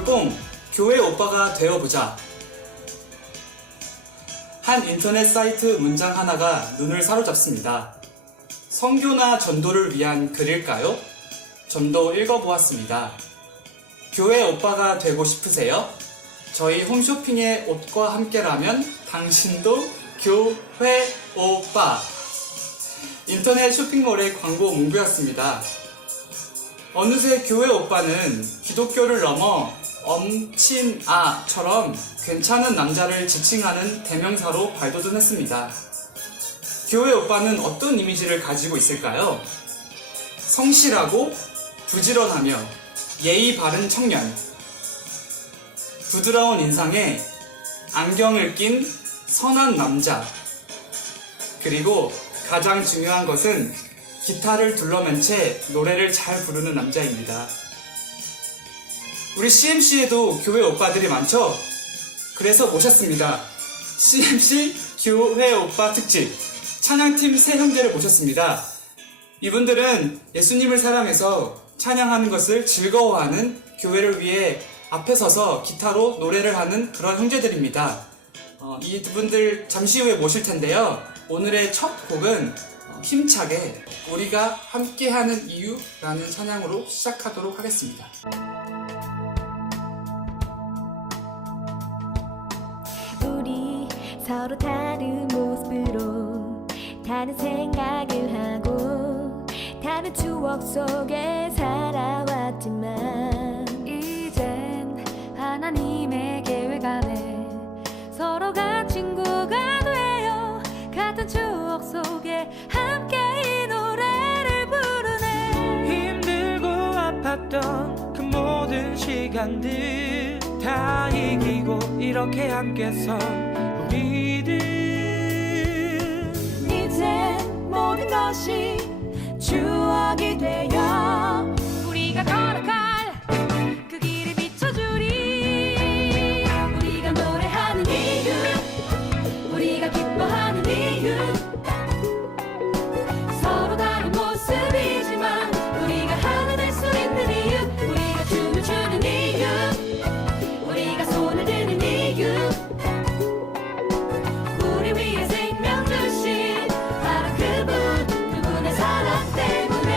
겨울봄 교회 오빠가 되어보자. 한 인터넷 사이트 문장 하나가 눈을 사로잡습니다. 선교나 전도를 위한 글일까요? 좀 더 읽어보았습니다. 교회 오빠가 되고 싶으세요? 저희 홈쇼핑의 옷과 함께라면 당신도 교회 오빠. 인터넷 쇼핑몰의 광고 문구였습니다. 어느새 교회 오빠는 기독교를 넘어 엄친아처럼 괜찮은 남자를 지칭하는 대명사로 발돋움했습니다. 교회 오빠는 어떤 이미지를 가지고 있을까요? 성실하고 부지런하며 예의 바른 청년, 부드러운 인상에 안경을 낀 선한 남자, 그리고 가장 중요한 것은 기타를 둘러맨 채 노래를 잘 부르는 남자입니다. 우리 CMC에도 교회 오빠들이 많죠? 그래서 모셨습니다. CMC 교회 오빠 특집 찬양팀 세 형제를 모셨습니다. 이분들은 예수님을 사랑해서 찬양하는 것을 즐거워하는, 교회를 위해 앞에 서서 기타로 노래를 하는 그런 형제들입니다. 이분들 잠시 후에 모실 텐데요. 오늘의 첫 곡은 힘차게 우리가 함께하는 이유라는 찬양으로 시작하도록 하겠습니다. 우리 서로 다른 모습으로 다른 생각을 하고 다른 추억 속에 살아왔지만 이젠 하나님의 계획 안에 서로가 친구가 되어 같은 추억 속에 함께 이 노래를 부르네. 힘들고 아팠던 그 모든 시간들 다 이기고 이렇게 함께 선 우리들, 이젠 모든 것이 추억이 되어 우리가 걸어갈 그 길을 비춰주리. 우리가 노래하는 이유, 우리가 기뻐하는 이유, 서로 다른 모습이지만 우리가 하나 될 수 있는 이유, 우리가 춤을 추는 이유, 우리가 손을 드는 이유, 우리 위에 생명 주신 바로 그분의 사랑 때문에.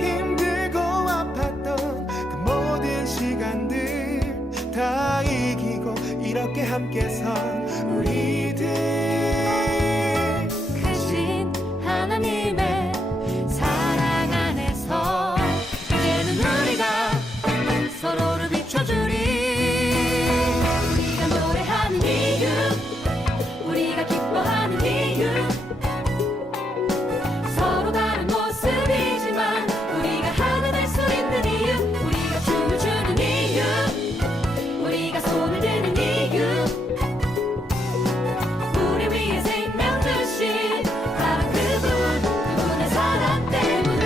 힘들고 아팠던 그 모든 시간들 다 이기고 이렇게 함께 선 우리들, 크신 하나님의 사랑 안에서 이제는 우리가 서로를 비춰주리. 우리가 노래하는 이유, 우리가 기뻐하는 이유, 서로 다른 모습이지만 우리가 하나 될 수 있는 이유, 우리가 춤을 추는 이유, 우리가 손을 드는 이유, 우리 위에 생명 주신 바로 그분의 사랑 때문에.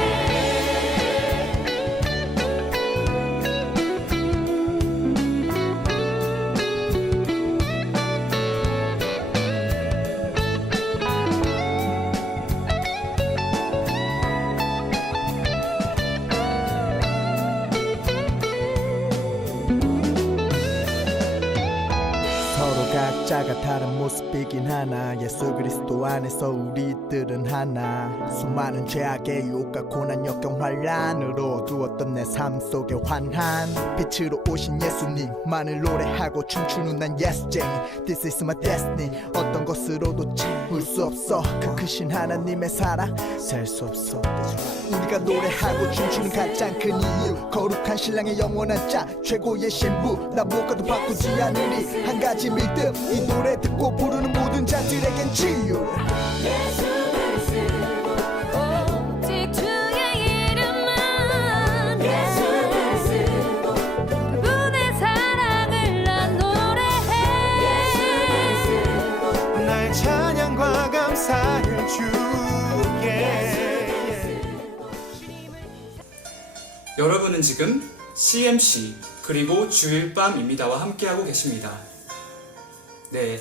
서로 각자가 다른 모습이긴 하나 예수 그리스도 안에서 우리들은 하나. 수많은 죄악의 유혹과 고난 역경 환란으로 두었던 내 삶 속의 환한 빛으로 오신 예수님만을 노래하고 춤추는 난 예수쟁이. This is my destiny. 어떤 것으로도 채울 수 없어 그 크신 하나님의 사랑 셀 수 없어. 우리가 노래하고 춤추는 가장 큰 이유, 거룩한 신랑의 영원한 짝 최고의 신부. 나 무엇과도 바꾸지 않으니 한 가지 믿음, 이 노래 듣고 부르는 모든 자들에겐 치유. 예수 그리스도 오직 주의 이름만, 예수 그리스도 그분의 사랑을 난 노래해. 예수 그리스도 나의 찬양과 감사를 주께. 여러분은 지금 CMC 그리고 주일밤입니다와 함께하고 계십니다. 네,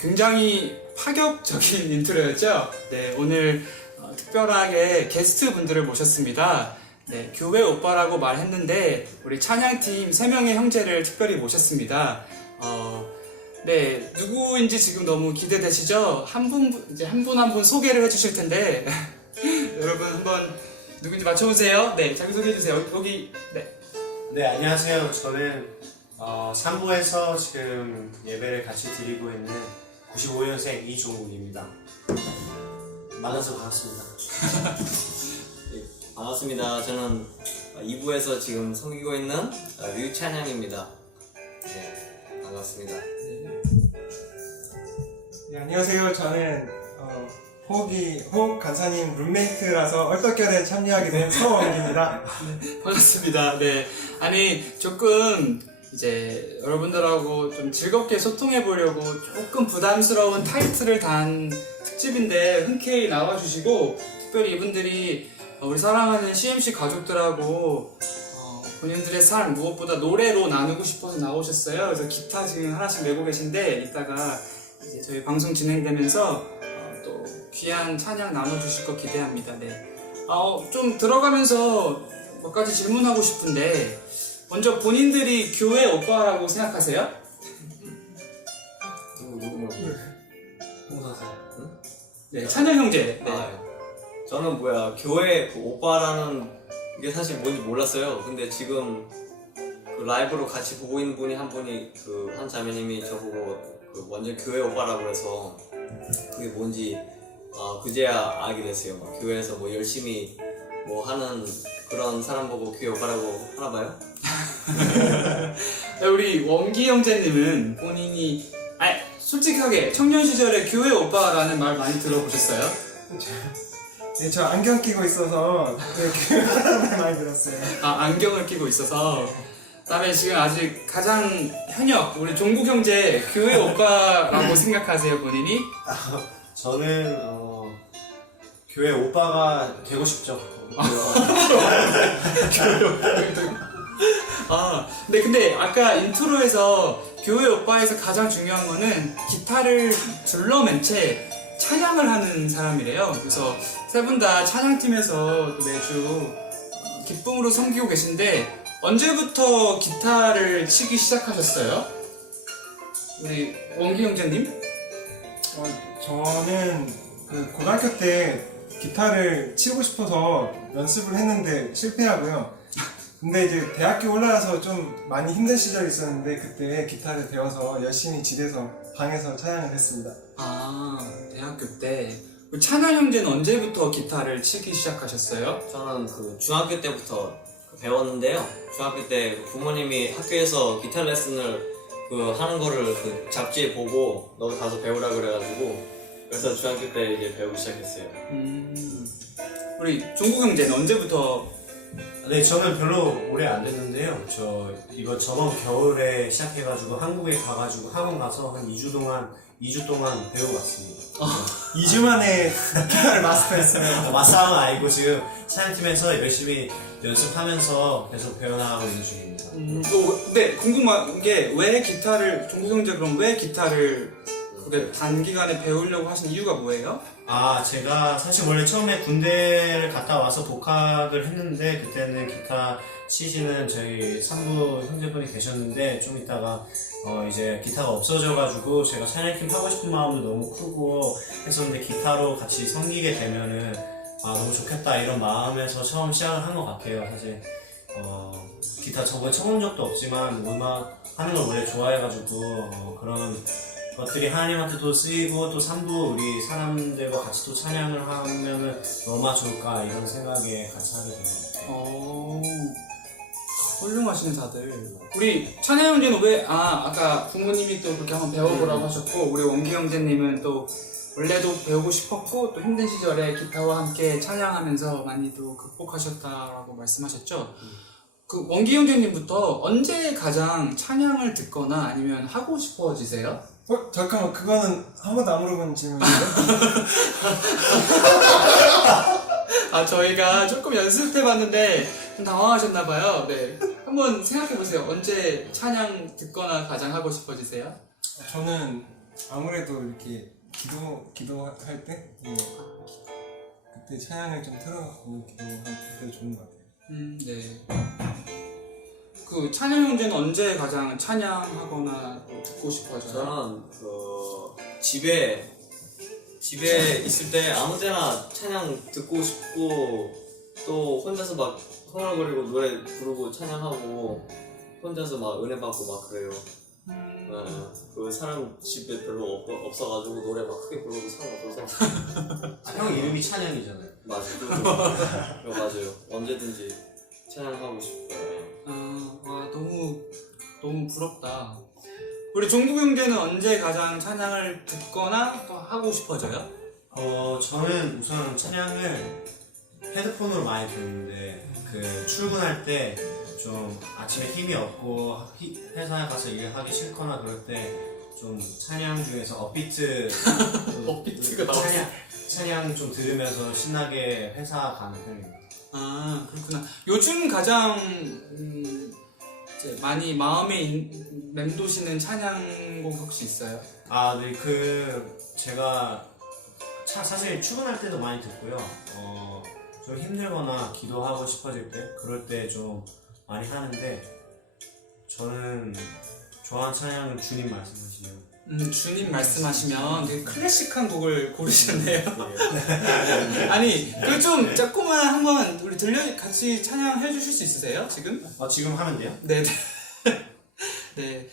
굉장히 파격적인 인트로였죠? 네, 오늘 특별하게 게스트 분들을 모셨습니다. 네, 교회 오빠라고 말했는데 우리 찬양팀 3명의 형제를 특별히 모셨습니다. 네, 누구인지 지금 너무 기대되시죠? 이제 한 분 소개를 해주실 텐데 여러분 한번 누군지 맞춰보세요. 네, 자기 소개해주세요. 여기 네. 네, 안녕하세요. 저는 산부에서 지금 예배를 같이 드리고 있는 95년생 이종국입니다. 만나서 반갑습니다. 네, 반갑습니다. 저는 2부에서 지금 섬기고 있는 류찬양입니다. 네, 반갑습니다. 네, 안녕하세요. 저는 호흡 간사님 룸메이트라서 얼떨결에 참여하게 된 서원입니다. 반갑습니다. 네. 아니, 조금 이제 여러분들하고 좀 즐겁게 소통해 보려고 조금 부담스러운 타이틀을 단 특집인데 흔쾌히 나와주시고, 특별히 이분들이 우리 사랑하는 CMC 가족들하고 본인들의 삶 무엇보다 노래로 나누고 싶어서 나오셨어요. 그래서 기타 지금 하나씩 메고 계신데 이따가 이제 저희 방송 진행되면서 또 귀한 찬양 나눠주실 거 기대합니다. 네. 좀 들어가면서 몇 가지 질문하고 싶은데 먼저 본인들이 교회 오빠라고 생각하세요? 누구 홍사사. 응? 네, 찬양 형제. 네. 저는 교회 그 오빠라는 게 사실 뭔지 몰랐어요. 근데 지금 그 라이브로 같이 보고 있는 분이 한 자매님이 저보고 완전 교회 오빠라고 해서 그게 뭔지 그제야 알게 됐어요. 막 교회에서 뭐 열심히 뭐 하는 그런 사람 보고 교회 오빠라고 하나 봐요? 우리 원기 형제님은 본인이 솔직하게 청년 시절에 교회 오빠라는 말 많이 들어보셨어요? 네, 저 안경 끼고 있어서 교회 사람을 많이 들었어요. 안경을 끼고 있어서. 그다음에 지금 아직 가장 현역 우리 종국 형제 교회 오빠라고 생각하세요, 본인이? 저는 교회 오빠가 되고 싶죠. 근데 아까 인트로에서 교회 오빠에서 가장 중요한 거는 기타를 둘러맨 채 찬양을 하는 사람이래요. 그래서 세 분 다 찬양팀에서 매주 기쁨으로 섬기고 계신데 언제부터 기타를 치기 시작하셨어요? 우리 원기 형제님? 저는 고등학교 때 기타를 치고 싶어서 연습을 했는데 실패하고요. 근데 이제 대학교 올라와서 좀 많이 힘든 시절이 있었는데 그때 기타를 배워서 열심히 집에서 방에서 찬양을 했습니다. 대학교 때. 우리 찬양 형제는 언제부터 기타를 치기 시작하셨어요? 저는 중학교 때부터 배웠는데요. 중학교 때 부모님이 학교에서 기타 레슨을 하는 거를 잡지에 보고 너도 가서 배우라 그래가지고 그래서 중학교 때 이제 배우기 시작했어요. 우리 종국 형제는 언제부터? 네, 저는 별로 오래 안 됐는데요. 이거 저번 겨울에 시작해가지고 한국에 가가지고 학원 가서 한 2주 동안 배우고 왔습니다. 2주 만에 기타를 마스터했어요. 마스터는 아니고 지금 찬양팀에서 열심히 연습하면서 계속 배워나가고 있는 중입니다. 네, 궁금한 게 종국 형제 그럼 왜 기타를 그렇게 단기간에 배우려고 하신 이유가 뭐예요? 제가 사실 원래 처음에 군대를 갔다 와서 복학을 했는데 그때는 기타 치시는 저희 산부 형제분이 계셨는데 좀 있다가 이제 기타가 없어져가지고 제가 찬양팀 하고 싶은 마음도 너무 크고 했었는데 기타로 같이 섬기게 되면은 너무 좋겠다 이런 마음에서 처음 시작을 한 것 같아요. 사실 기타 저번에 쳐본 적도 없지만 음악 하는 걸 원래 좋아해가지고 그런 것들이 하나님한테도 쓰이고 또 산부 우리 사람들과 같이 또 찬양을 하면은 얼마나 좋을까 이런 생각에 같이 하게 된 것 같아요. 훌륭하시네 다들. 우리 찬양 형제는 왜 아까 부모님이 또 그렇게 한번 배워보라고 하셨고 우리 원기 형제님은 또 원래도 배우고 싶었고 또 힘든 시절에 기타와 함께 찬양하면서 많이 또 극복하셨다라고 말씀하셨죠? 원기 형제님부터 언제 가장 찬양을 듣거나 아니면 하고 싶어지세요? 잠깐만, 그거는 한 번도 안 물어본 질문인데? 저희가 조금 연습해봤는데 좀 당황하셨나봐요. 네. 한번 생각해보세요. 언제 찬양 듣거나 가장 하고 싶어지세요? 저는 아무래도 이렇게 기도할 때 그때 찬양을 좀 틀어갖고 기도할 때 좋은 것 같아요. 네. 그 찬양 형제는 언제 가장 찬양하거나 듣고 싶어져요? 저는 그 집에 있을 때 아무 때나 찬양 듣고 싶고 또 혼자서 막 흥얼거리고 노래 부르고 찬양하고 혼자서 막 은혜 받고 막 그래요. 그 사람 집에 별로 없어가지고 노래 막 크게 부르고 상관없어서. 형 이름이 찬양이잖아요. 맞아요. 맞아요. 언제든지 찬양하고 싶어요. 와, 너무 부럽다. 우리 종국 형제는 언제 가장 찬양을 듣거나 또 하고 싶어져요? 저는 우선 찬양을 헤드폰으로 많이 듣는데 그 출근할 때 좀 아침에 힘이 없고 회사에 가서 일하기 싫거나 그럴 때 좀 찬양 중에서 업비트 업비트가 나왔어. 찬양 좀 들으면서 신나게 회사 가는 편입니다. 아, 그렇구나. 요즘 가장 이제 많이 마음에 맴도시는 찬양곡 혹시 있어요? 네, 제가 사실 출근할 때도 많이 듣고요. 좀 힘들거나 기도하고 싶어질 때, 그럴 때 좀 많이 하는데, 저는 좋아하는 찬양은 주님 말씀하시네요. 주님 말씀하시면 되게 클래식한 곡을 고르셨네요. 네. 아니, 그 좀 조금만 한번 우리 같이 찬양해 주실 수 있으세요? 지금? 지금 하면 돼요? 네. 네.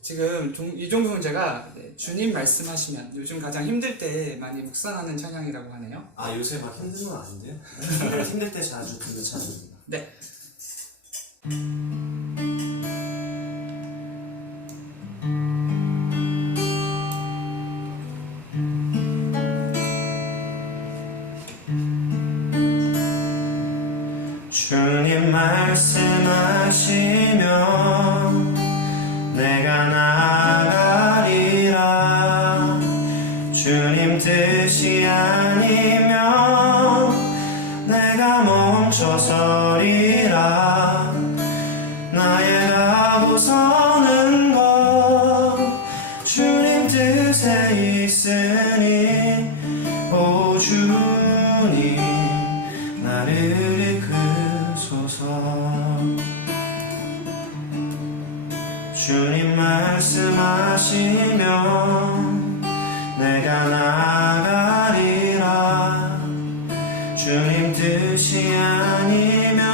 지금 이종국 형제가 주님 말씀하시면 요즘 가장 힘들 때 많이 묵상하는 찬양이라고 하네요. 요새 막 힘든 건 아닌데요? 힘들 때 자주 듣는 찬양입니다. 네. 주님 말씀하시면 내가 나가리라. 주님 뜻이 아니면 내가 멈춰서리라. 나의 가고 서는 것 주님 뜻에 있으니 오 주님 나를 이끄소서. 주님 말씀하시면 내가 나가리라. 주님 뜻이 아니면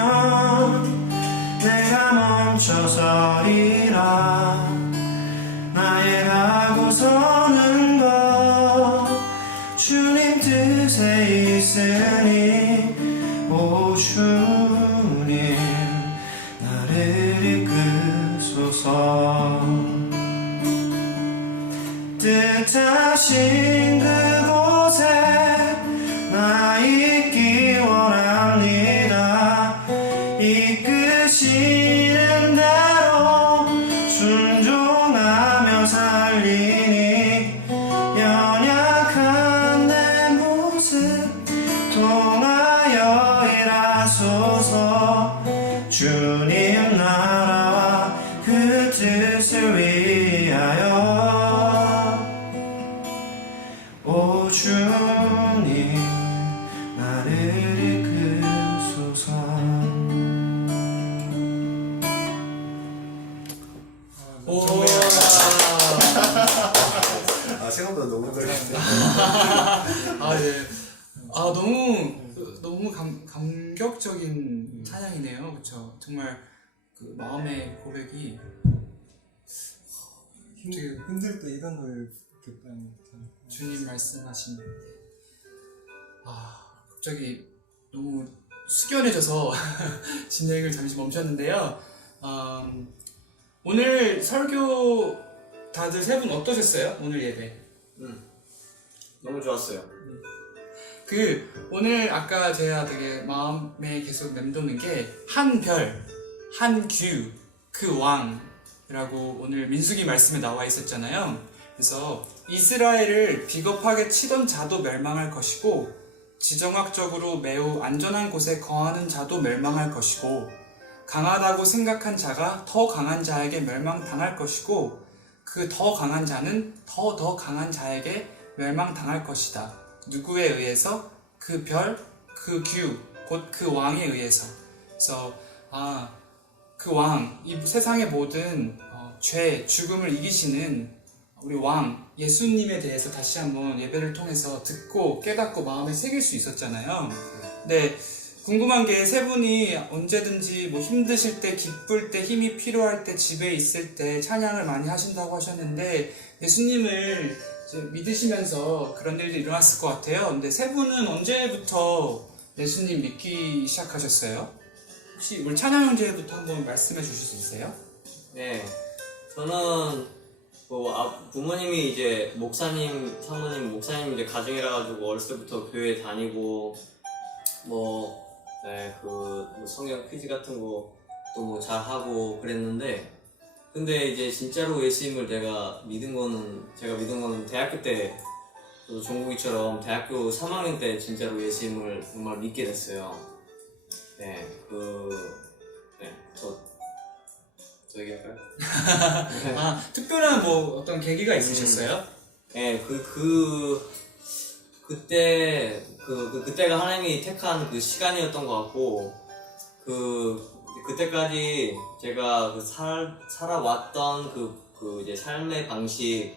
내가 멈춰서리라. 나의 가고 서는 것 주님 뜻에 있으니 오 주님 나를 이끄소서. 뜻하신 그곳에 나 있기 원합니다. 이끄시는 대로 순종하며 살리니 연약한 내 모습 통하여 일하소서. 주님 나라와 그 뜻을 위하여 오 주님 나를 이끄소서. 오. 생각보다 너무 떨리는데. 네. 너무 감격적인 찬양이네요. 그렇죠? 정말 그 마음의 고백이 힘들 때 이런 노래를 듣다니 참. 주님 말씀하시면 갑자기 너무 숙연해져서 진행을 잠시 멈췄는데요. 오늘 설교 다들 세 분 어떠셨어요? 오늘 예배? 너무 좋았어요. 오늘 아까 제가 되게 마음에 계속 맴도는 게 한별, 한규, 그 왕이라고 오늘 민수기 말씀에 나와 있었잖아요. 그래서 이스라엘을 비겁하게 치던 자도 멸망할 것이고 지정학적으로 매우 안전한 곳에 거하는 자도 멸망할 것이고 강하다고 생각한 자가 더 강한 자에게 멸망당할 것이고 그 더 강한 자는 더 강한 자에게 멸망당할 것이다. 누구에 의해서? 그 별, 그 규, 곧 그 왕에 의해서. 그래서 그 왕, 이 세상의 모든 죄, 죽음을 이기시는 우리 왕 예수님에 대해서 다시 한번 예배를 통해서 듣고 깨닫고 마음에 새길 수 있었잖아요. 근데 궁금한 게 세 분이 언제든지 뭐 힘드실 때, 기쁠 때, 힘이 필요할 때, 집에 있을 때 찬양을 많이 하신다고 하셨는데 예수님을 이제 믿으시면서 그런 일들이 일어났을 것 같아요. 근데 세 분은 언제부터 예수님 믿기 시작하셨어요? 혹시 우리 찬양 형제부터 한번 말씀해 주실 수 있어요? 네, 저는 부모님이 이제 사모님 목사님 이제 가정이라 가지고 어렸을 때부터 교회 다니고 성경 퀴즈 같은 것도 뭐 잘하고 그랬는데, 근데 이제 진짜로 예수님을 제가 믿은 거는 대학교 때, 저도 종국이처럼 대학교 3학년 때 진짜로 예수님을 정말 믿게 됐어요. 저 얘기할까요? 특별한 뭐 어떤 계기가 있으셨어요? 네, 그때가 하나님이 택한 그 시간이었던 것 같고, 그때까지 제가 살아왔던 이제 삶의 방식에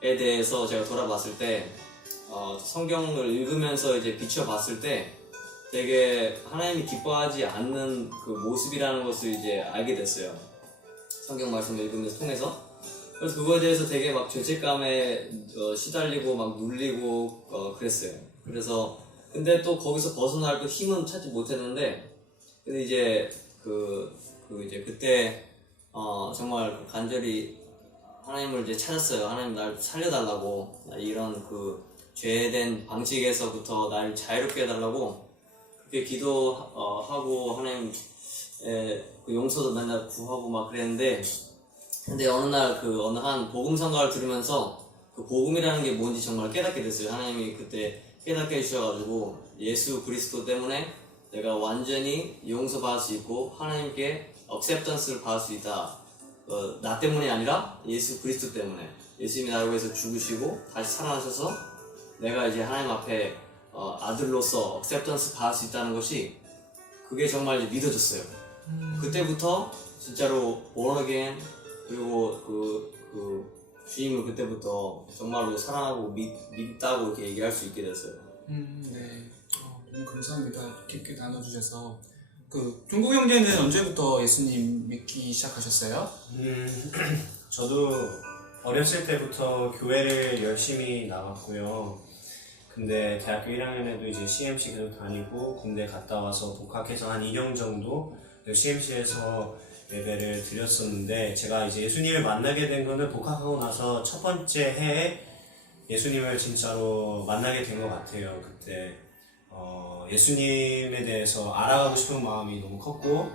대해서 제가 돌아봤을 때, 성경을 읽으면서 이제 비춰봤을 때, 되게 하나님이 기뻐하지 않는 그 모습이라는 것을 이제 알게 됐어요. 성경 말씀을 읽으면서 통해서. 그래서 그거에 대해서 되게 막 죄책감에 시달리고 막 눌리고 그랬어요. 그래서 근데 또 거기서 벗어날 또 힘은 찾지 못했는데, 근데 이제 그때 정말 간절히 하나님을 이제 찾았어요. 하나님 날 살려달라고, 이런 그 죄된 방식에서부터 날 자유롭게 해달라고 그렇게 기도하고 하나님의 그 용서도 맨날 구하고 막 그랬는데, 근데 어느 한 복음 선가를 들으면서 그 복음이라는 게 뭔지 정말 깨닫게 됐어요. 하나님이 그때 깨닫게 해주셔가지고 예수 그리스도 때문에 내가 완전히 용서받을 수 있고 하나님께 acceptance를 받을 수 있다. 나 때문이 아니라 예수 그리스도 때문에, 예수님이 나를 위해서 죽으시고 다시 살아나셔서 내가 이제 하나님 앞에 아들로서 acceptance 받을 수 있다는 것이, 그게 정말 이제 믿어졌어요. 그때부터 진짜로 born again, 그리고 주님을 그때부터 정말로 사랑하고 믿다고 이렇게 얘기할 수 있게 됐어요. 네. 너무 감사합니다. 깊게 나눠주셔서. 종국 형제는 언제부터 예수님 믿기 시작하셨어요? 저도 어렸을 때부터 교회를 열심히 나갔고요. 근데 대학교 1학년에도 이제 CMC 계속 다니고, 군대 갔다 와서 복학해서 한 2년 정도 CMC에서 예배를 드렸었는데, 제가 이제 예수님을 만나게 된 거는 복학하고 나서 첫 번째 해에 예수님을 진짜로 만나게 된 것 같아요. 그때 예수님에 대해서 알아가고 싶은 마음이 너무 컸고,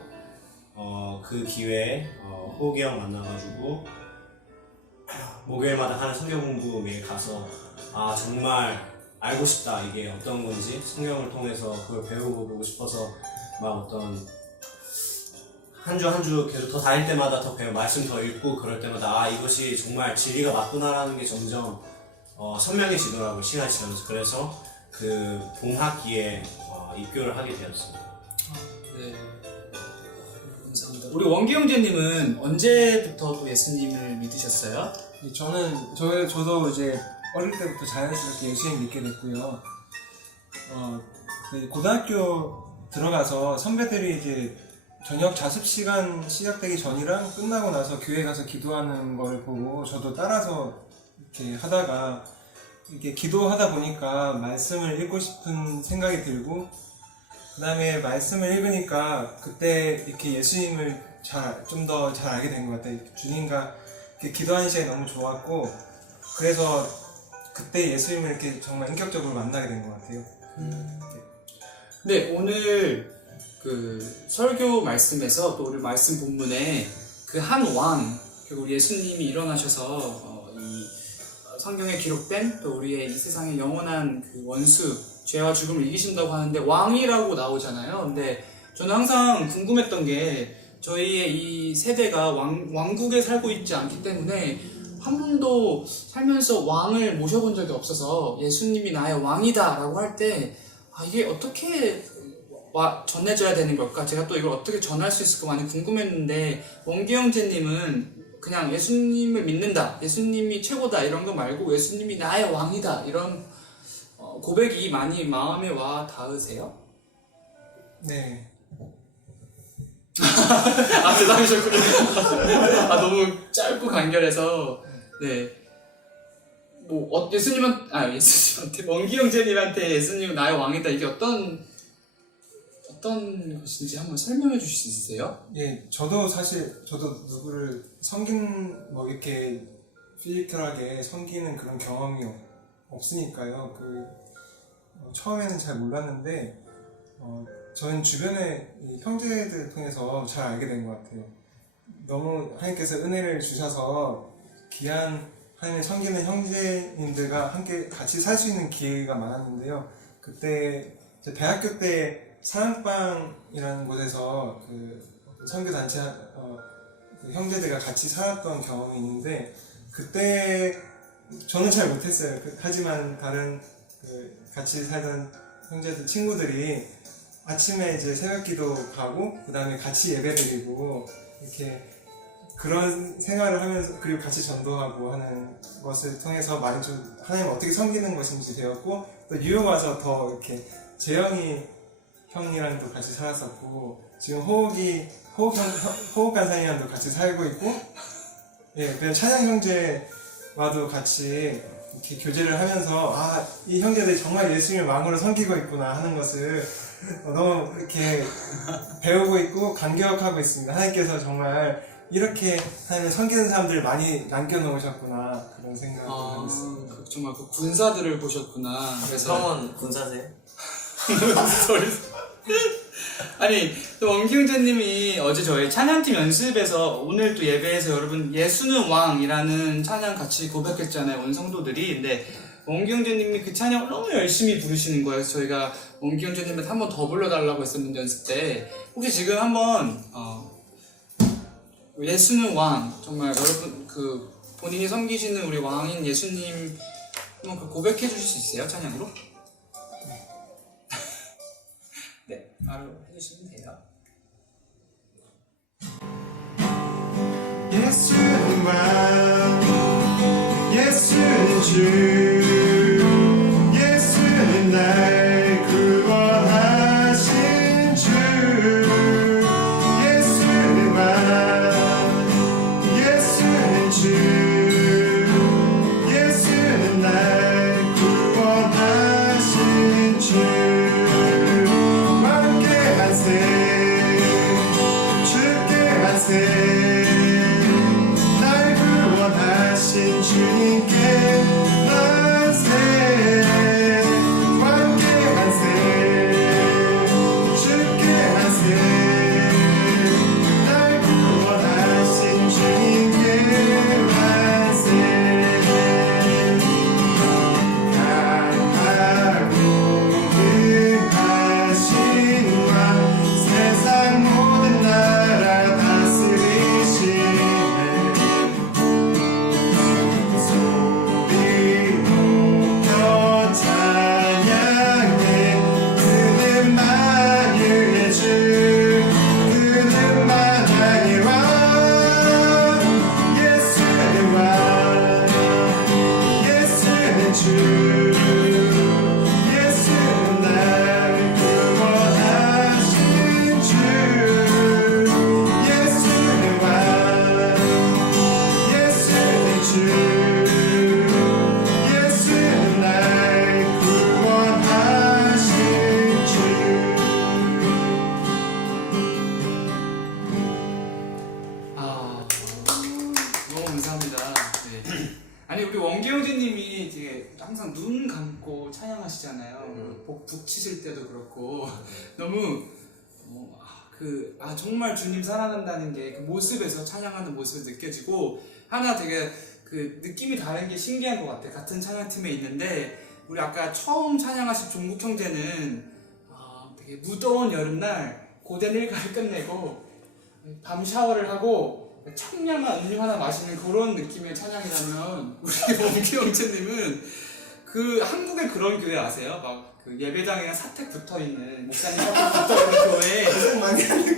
그 기회에 호욱이 형 만나가지고 목요일마다 하는 성경 공부에 가서 정말 알고 싶다, 이게 어떤 건지 성경을 통해서 그걸 배워보고 싶어서 막 어떤 한 주 계속 더 다닐 때마다 더 말씀 더 읽고 그럴 때마다 이것이 정말 진리가 맞구나라는 게 점점 선명해지더라고요, 시간이 지나면서. 그래서 그 봄학기에 입교를 하게 되었습니다. 네. 감사합니다. 우리 원기 형제님은 언제부터 또 예수님을 믿으셨어요? 저도 이제 어릴 때부터 자연스럽게 예수님 믿게 됐고요. 고등학교 들어가서 선배들이 이제 저녁 자습 시간 시작되기 전이랑 끝나고 나서 교회 가서 기도하는 걸 보고 저도 따라서 이렇게 하다가, 이렇게 기도하다 보니까 말씀을 읽고 싶은 생각이 들고, 그 다음에 말씀을 읽으니까 그때 이렇게 예수님을 좀 더 잘 알게 된 것 같아요. 주님과 이렇게 기도하는 시간이 너무 좋았고, 그래서 그때 예수님을 이렇게 정말 인격적으로 만나게 된 것 같아요. 네, 오늘 설교 말씀에서 또 우리 말씀 본문에 그 한 왕, 그리고 예수님이 일어나셔서 이 성경에 기록된 또 우리의 이 세상의 영원한 그 원수, 죄와 죽음을 이기신다고 하는데 왕이라고 나오잖아요. 근데 저는 항상 궁금했던 게, 저희의 이 세대가 왕국에 살고 있지 않기 때문에 한 번도 살면서 왕을 모셔본 적이 없어서 예수님이 나의 왕이다 라고 할 때 이게 어떻게 전해져야 되는 걸까? 제가 또 이걸 어떻게 전할 수 있을까 많이 궁금했는데 원기 형제님은 그냥 예수님을 믿는다, 예수님이 최고다 이런 거 말고 예수님이 나의 왕이다 이런 고백이 많이 마음에 와 닿으세요? 네. 대답이셨군요. 너무 짧고 간결해서. 네. 예수님한테 원기 형제님한테 예수님은 나의 왕이다 이게 어떤 것인지 한번 설명해 주실 수 있으세요? 예, 저도 누구를 이렇게 피지컬하게 섬기는 그런 경험이 없으니까요. 처음에는 잘 몰랐는데, 저는 주변의 이 형제들 통해서 잘 알게 된 것 같아요. 너무 하나님께서 은혜를 주셔서 귀한 하나님을 섬기는 형제님들과 함께 같이 살 수 있는 기회가 많았는데요. 그때 대학교 때 사랑방이라는 곳에서 선교단체 형제들과 같이 살았던 경험이 있는데, 그때 저는 잘 못했어요. 하지만 다른 같이 살던 형제들 친구들이 아침에 이제 새벽기도 가고 그 다음에 같이 예배드리고 이렇게 그런 생활을 하면서, 그리고 같이 전도하고 하는 것을 통해서 많이 좀 하나님을 어떻게 섬기는 것인지 배웠고, 또 뉴욕 와서 더 이렇게 재영이 형이랑도 같이 살았었고, 지금 호흡 간사님랑도 같이 살고 있고, 예, 찬양 형제와도 같이 이렇게 교제를 하면서 이 형제들이 정말 예수님을 왕으로 섬기고 있구나 하는 것을 너무 이렇게 배우고 있고 감격하고 있습니다. 하나님께서 정말 이렇게 하나님을 섬기는 사람들을 많이 남겨놓으셨구나 그런 생각을 하고 있습니다. 정말 군사들을 보셨구나. 그래서 형은 군사세요? 아니, 또 원기 형제님이 어제 저희 찬양팀 연습에서 오늘 또 예배에서 여러분 예수는 왕이라는 찬양 같이 고백했잖아요, 온 성도들이. 근데 원기 형제님이 그 찬양을 너무 열심히 부르시는 거예요. 그래서 저희가 원기 형제님한테 한 번 더 불러달라고 했었는데 연습 때 혹시 지금 한번 예수는 왕, 정말 여러분 본인이 섬기시는 우리 왕인 예수님 한번 고백해 주실 수 있어요, 찬양으로? 네, 바로 해주시면 돼요. 예수는 왕, 예수는 주, 예수는 날 구원하신 주. 예수는 왕, 예수는 주, 예수는 날 구원하신 주. 주께 만세, 날 구원하신 주님께 만세. 왕께 만세, 주께 만세, 날 구원하신 주님께 만세. 강하고 능하신 왕, 세상 모든 나라 다스리시네. 소리 높여 찬양해. 그는 만유의 주, 그는 만왕의 왕. 예수는 왕, 예수는 주, 예수는 날 구원하신 주. 예수는 왕, 예수는 주, 예수는 날 구원하신 주. 너무 감사합니다. 네. 아니 우리 원기 형제님이 되게 항상 눈 감고 찬양하시잖아요. 복 붙이실 때도 그렇고 너무 정말 주님 사랑한다는 게 그 모습에서 찬양하는 모습이 느껴지고 하나 되게 그 느낌이 다른 게 신기한 것 같아. 같은 찬양팀에 있는데 우리 아까 처음 찬양하신 종국 형제는 되게 무더운 여름날 고된 일과를 끝내고 밤 샤워를 하고 청량한 음료 하나 마시는 그런 느낌의 찬양이라면 우리 범기 형제님은 그 한국에 그런 교회 아세요? 막 그 예배당이랑 사택 붙어있는 목사님 사택 붙어있는 교회 많이 하는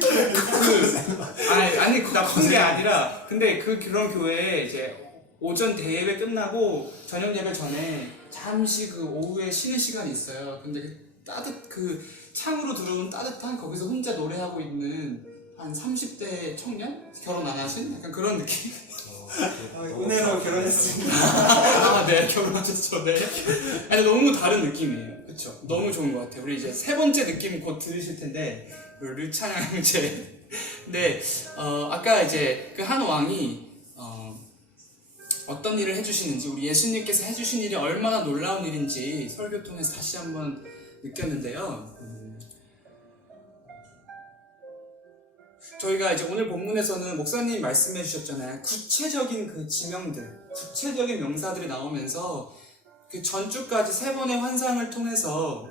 아니 그 나쁜 게 아니라 근데 그런 교회에 이제 오전 대예배 끝나고 저녁 예배 전에 잠시 그 오후에 쉬는 시간이 있어요. 근데 그 창으로 들어온 따뜻한 거기서 혼자 노래하고 있는 한 30대 청년? 결혼 안 하신? 약간 그런 느낌? 은혜로 결혼했습니다. 아, 네, 결혼하셨죠, 네. 아니, 너무 다른 느낌이에요. 그쵸? 너무 좋은 것 같아요. 우리 이제 세 번째 느낌 곧 들으실 텐데, 우리 류찬양 형제. 근데, 아까 이제 그 한 왕이, 어떤 일을 해주시는지, 우리 예수님께서 해주신 일이 얼마나 놀라운 일인지 설교 통해서 다시 한번 느꼈는데요. 저희가 이제 오늘 본문에서는 목사님이 말씀해 주셨잖아요. 구체적인 그 지명들, 구체적인 명사들이 나오면서 그 전주까지 세 번의 환상을 통해서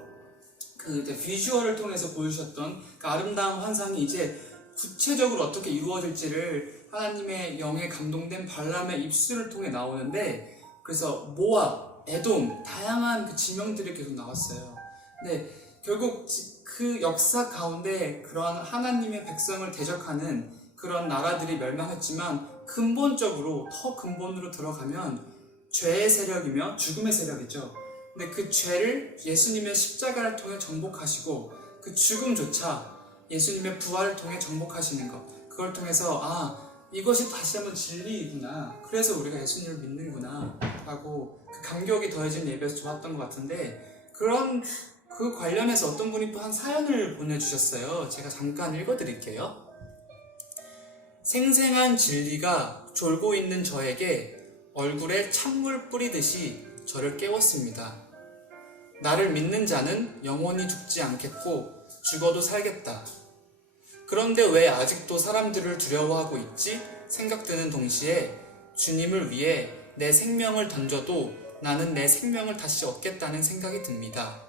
그 이제 비주얼을 통해서 보여주셨던 그 아름다운 환상이 이제 구체적으로 어떻게 이루어질지를 하나님의 영에 감동된 발람의 입술을 통해 나오는데 그래서 모압, 에돔, 다양한 그 지명들이 계속 나왔어요. 근데 결국 그 역사 가운데 그런 하나님의 백성을 대적하는 그런 나라들이 멸망했지만 근본적으로 더 근본으로 들어가면 죄의 세력이며 죽음의 세력이죠. 근데 그 죄를 예수님의 십자가를 통해 정복하시고 그 죽음조차 예수님의 부활을 통해 정복하시는 것, 그걸 통해서 이것이 다시 한번 진리이구나, 그래서 우리가 예수님을 믿는구나 라고 그 감격이 더해진 예배에서 좋았던 것 같은데, 그 관련해서 어떤 분이 또 한 사연을 보내주셨어요. 제가 잠깐 읽어드릴게요. 생생한 진리가 졸고 있는 저에게 얼굴에 찬물 뿌리듯이 저를 깨웠습니다. 나를 믿는 자는 영원히 죽지 않겠고 죽어도 살겠다. 그런데 왜 아직도 사람들을 두려워하고 있지? 생각드는 동시에 주님을 위해 내 생명을 던져도 나는 내 생명을 다시 얻겠다는 생각이 듭니다.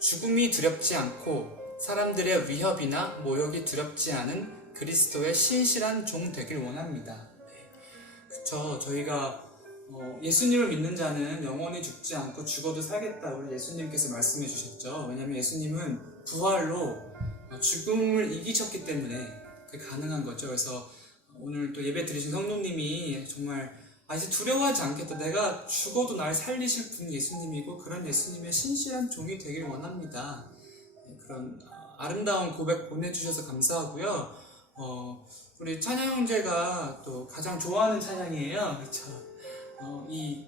죽음이 두렵지 않고 사람들의 위협이나 모욕이 두렵지 않은 그리스도의 신실한 종 되길 원합니다. 그쵸, 저희가 예수님을 믿는 자는 영원히 죽지 않고 죽어도 살겠다, 우리 예수님께서 말씀해 주셨죠. 왜냐하면 예수님은 부활로 죽음을 이기셨기 때문에 그게 가능한 거죠. 그래서 오늘 또 예배 드리신 성도님이 정말 이제 두려워하지 않겠다, 내가 죽어도 날 살리실 분이 예수님이고 그런 예수님의 신실한 종이 되길 원합니다. 그런 아름다운 고백 보내주셔서 감사하고요. 우리 찬양 형제가 또 가장 좋아하는 찬양이에요. 그렇죠? 이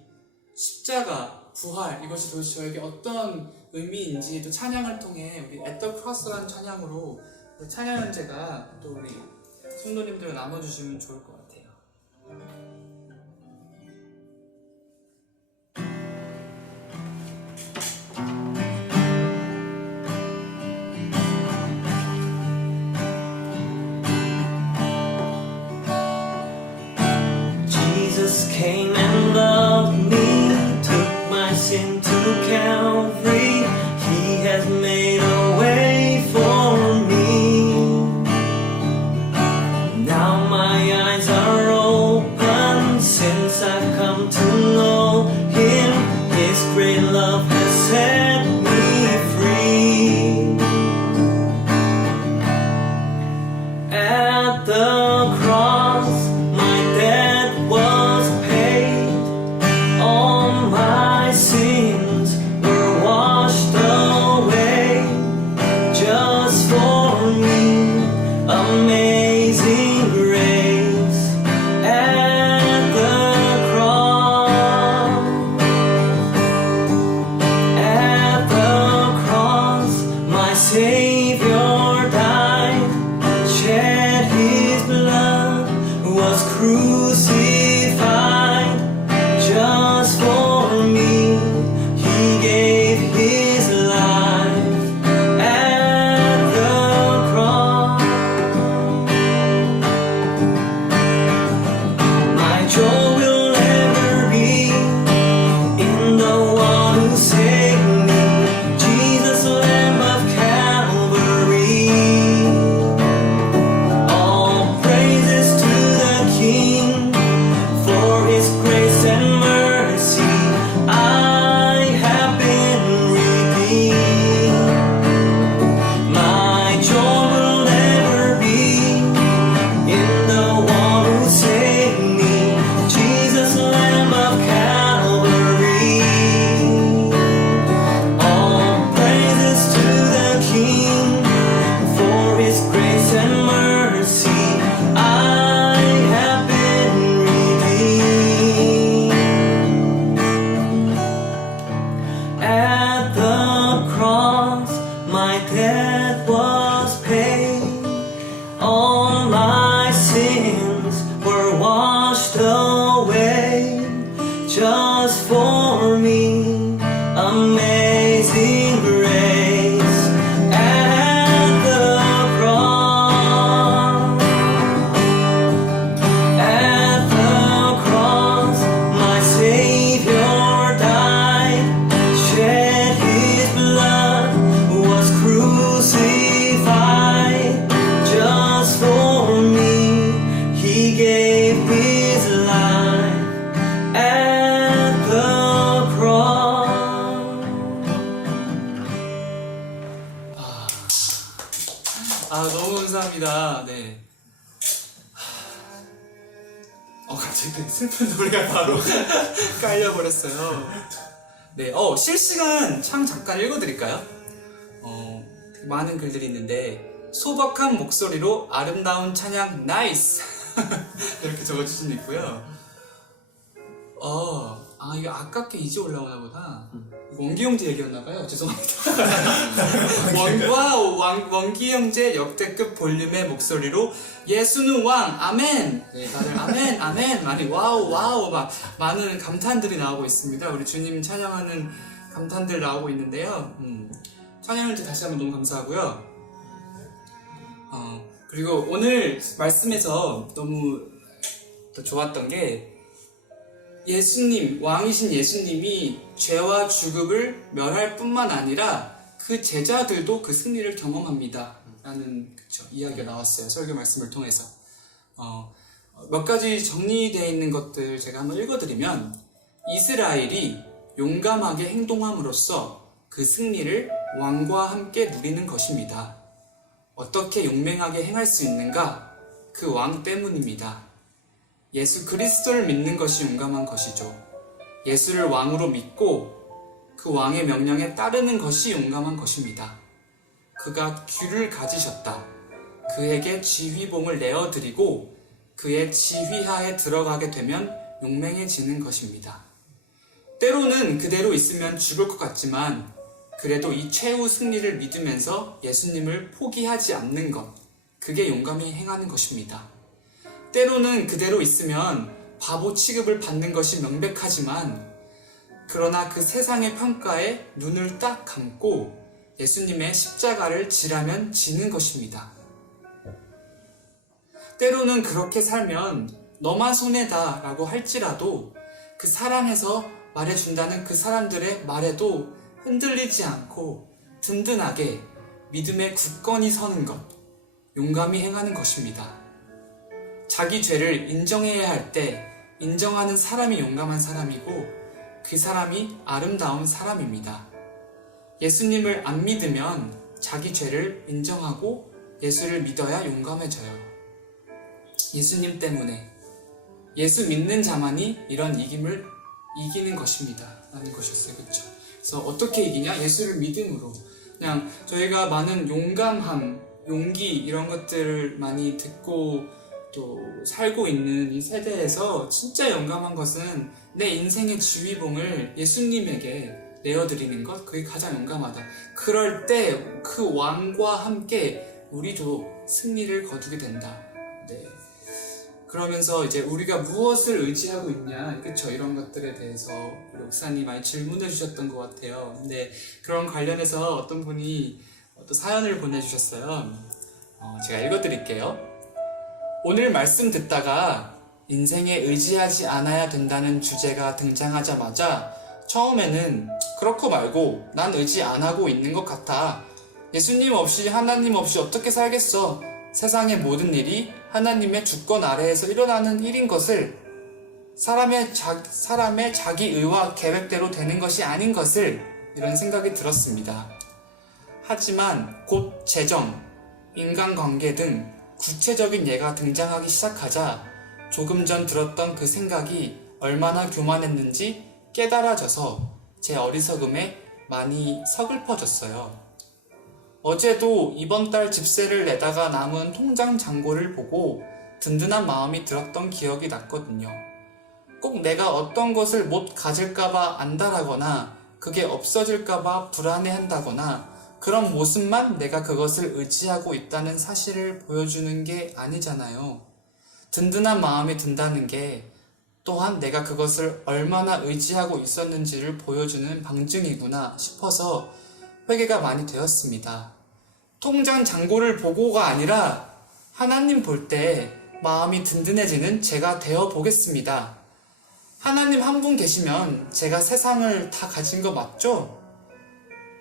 십자가, 부활, 이것이 도대체 저에게 어떤 의미인지 또 찬양을 통해 우리 At the Cross라는 찬양으로 우리 찬양 형제가 또 우리 성도님들 나눠주시면 좋을 것 같아요. Jesus came and loved me, took my sin to Calvary. He has made a way for me. Now my eyes are open since I've come to know Him. His great love has set me free. At the cross, my debt was paid. just for me. Amazing grace at the cross. At the cross, my Savior died, shed his blood, was crucified just for me. He gave his life at the cross. 너무 감사합니다. 네. 갑자기 또 슬픈 노래가 바로 깔려버렸어요. 네, 실시간 창 잠깐 읽어드릴까요? 많은 글들이 있는데, 소박한 목소리로 아름다운 찬양 나이스! 이렇게 적어주신 분 있고요. 이거 아깝게 이제 올라오나 보다. 원기 형제 얘기였나봐요. 죄송합니다. 원기 형제 역대급 볼륨의 목소리로 예수는 왕, 아멘! 네, 다들 아멘, 아멘! 많이 와우, 막 많은 감탄들이 나오고 있습니다. 우리 주님 찬양하는 감탄들 나오고 있는데요. 찬양을 다시 한번 너무 감사하고요. 그리고 오늘 말씀에서 너무 더 좋았던 게, 예수님, 왕이신 예수님이 죄와 죽음을 멸할 뿐만 아니라 그 제자들도 그 승리를 경험합니다 라는 이야기가 나왔어요. 설교 말씀을 통해서. 몇 가지 정리되어 있는 것들 제가 한번 읽어드리면, 이스라엘이 용감하게 행동함으로써 그 승리를 왕과 함께 누리는 것입니다. 어떻게 용맹하게 행할 수 있는가? 그 왕 때문입니다. 예수 그리스도를 믿는 것이 용감한 것이죠. 예수를 왕으로 믿고 그 왕의 명령에 따르는 것이 용감한 것입니다. 그가 귀를 가지셨다. 그에게 지휘봉을 내어드리고 그의 지휘하에 들어가게 되면 용맹해지는 것입니다. 때로는 그대로 있으면 죽을 것 같지만 그래도 이 최후 승리를 믿으면서 예수님을 포기하지 않는 것, 그게 용감히 행하는 것입니다. 때로는 그대로 있으면 바보 취급을 받는 것이 명백하지만 그러나 그 세상의 평가에 눈을 딱 감고 예수님의 십자가를 지라면 지는 것입니다. 때로는 그렇게 살면 너만 손해다 라고 할지라도 그 사랑해서 말해준다는 그 사람들의 말에도 흔들리지 않고 든든하게 믿음에 굳건히 서는 것, 용감히 행하는 것입니다. 자기 죄를 인정해야 할 때 인정하는 사람이 용감한 사람이고 그 사람이 아름다운 사람입니다. 예수님을 안 믿으면 자기 죄를 인정하고 예수를 믿어야 용감해져요. 예수님 때문에 예수 믿는 자만이 이런 이김을 이기는 것입니다 라는 것이었어요. 그렇죠? 그래서 어떻게 이기냐? 예수를 믿음으로. 그냥 저희가 많은 용감함, 용기 이런 것들을 많이 듣고 또 살고 있는 이 세대에서 진짜 용감한 것은 내 인생의 지휘봉을 예수님에게 내어드리는 것, 그게 가장 용감하다. 그럴 때 그 왕과 함께 우리도 승리를 거두게 된다. 네. 그러면서 이제 우리가 무엇을 의지하고 있냐, 그쵸? 이런 것들에 대해서 우리 목사님 많이 질문해 주셨던 것 같아요. 근데 그런 관련해서 어떤 분이 또 사연을 보내주셨어요. 제가 읽어드릴게요. 오늘 말씀 듣다가 인생에 의지하지 않아야 된다는 주제가 등장하자마자 처음에는 그렇고 말고 난 의지 안 하고 있는 것 같아. 예수님 없이 하나님 없이 어떻게 살겠어. 세상의 모든 일이 하나님의 주권 아래에서 일어나는 일인 것을, 사람의 자기 의와 계획대로 되는 것이 아닌 것을, 이런 생각이 들었습니다. 하지만 곧 재정, 인간관계 등 구체적인 예가 등장하기 시작하자 조금 전 들었던 그 생각이 얼마나 교만했는지 깨달아져서 제 어리석음에 많이 서글퍼졌어요. 어제도 이번 달 집세를 내다가 남은 통장 잔고를 보고 든든한 마음이 들었던 기억이 났거든요. 꼭 내가 어떤 것을 못 가질까봐 안달하거나 그게 없어질까봐 불안해한다거나 그런 모습만 내가 그것을 의지하고 있다는 사실을 보여주는 게 아니잖아요. 든든한 마음이 든다는 게 또한 내가 그것을 얼마나 의지하고 있었는지를 보여주는 방증이구나 싶어서 회개가 많이 되었습니다. 통장 잔고를 보고가 아니라 하나님 볼 때 마음이 든든해지는 제가 되어 보겠습니다. 하나님 한 분 계시면 제가 세상을 다 가진 거 맞죠?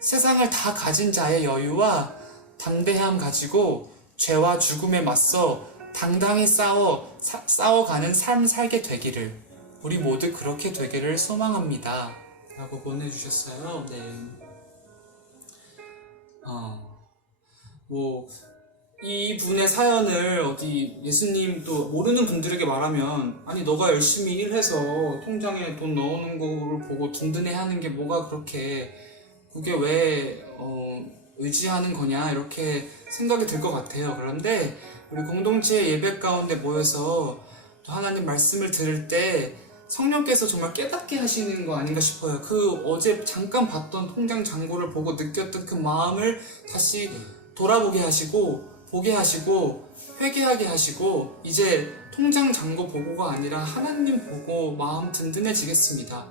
세상을 다 가진 자의 여유와 담대함 가지고 죄와 죽음에 맞서 당당히 싸워가는 삶 살게 되기를, 우리 모두 그렇게 되기를 소망합니다. 라고 보내주셨어요. 네. 이 분의 사연을 어디 예수님 또 모르는 분들에게 말하면, 아니 너가 열심히 일해서 통장에 돈 넣어놓은 거를 보고 든든해 하는 게 뭐가 그렇게, 그게 왜 의지하는 거냐 이렇게 생각이 들 것 같아요. 그런데 우리 공동체 예배 가운데 모여서 또 하나님 말씀을 들을 때 성령께서 정말 깨닫게 하시는 거 아닌가 싶어요. 그 어제 잠깐 봤던 통장 잔고를 보고 느꼈던 그 마음을 다시 돌아보게 하시고, 보게 하시고, 회개하게 하시고, 이제 통장 잔고 보고가 아니라 하나님 보고 마음 든든해지겠습니다.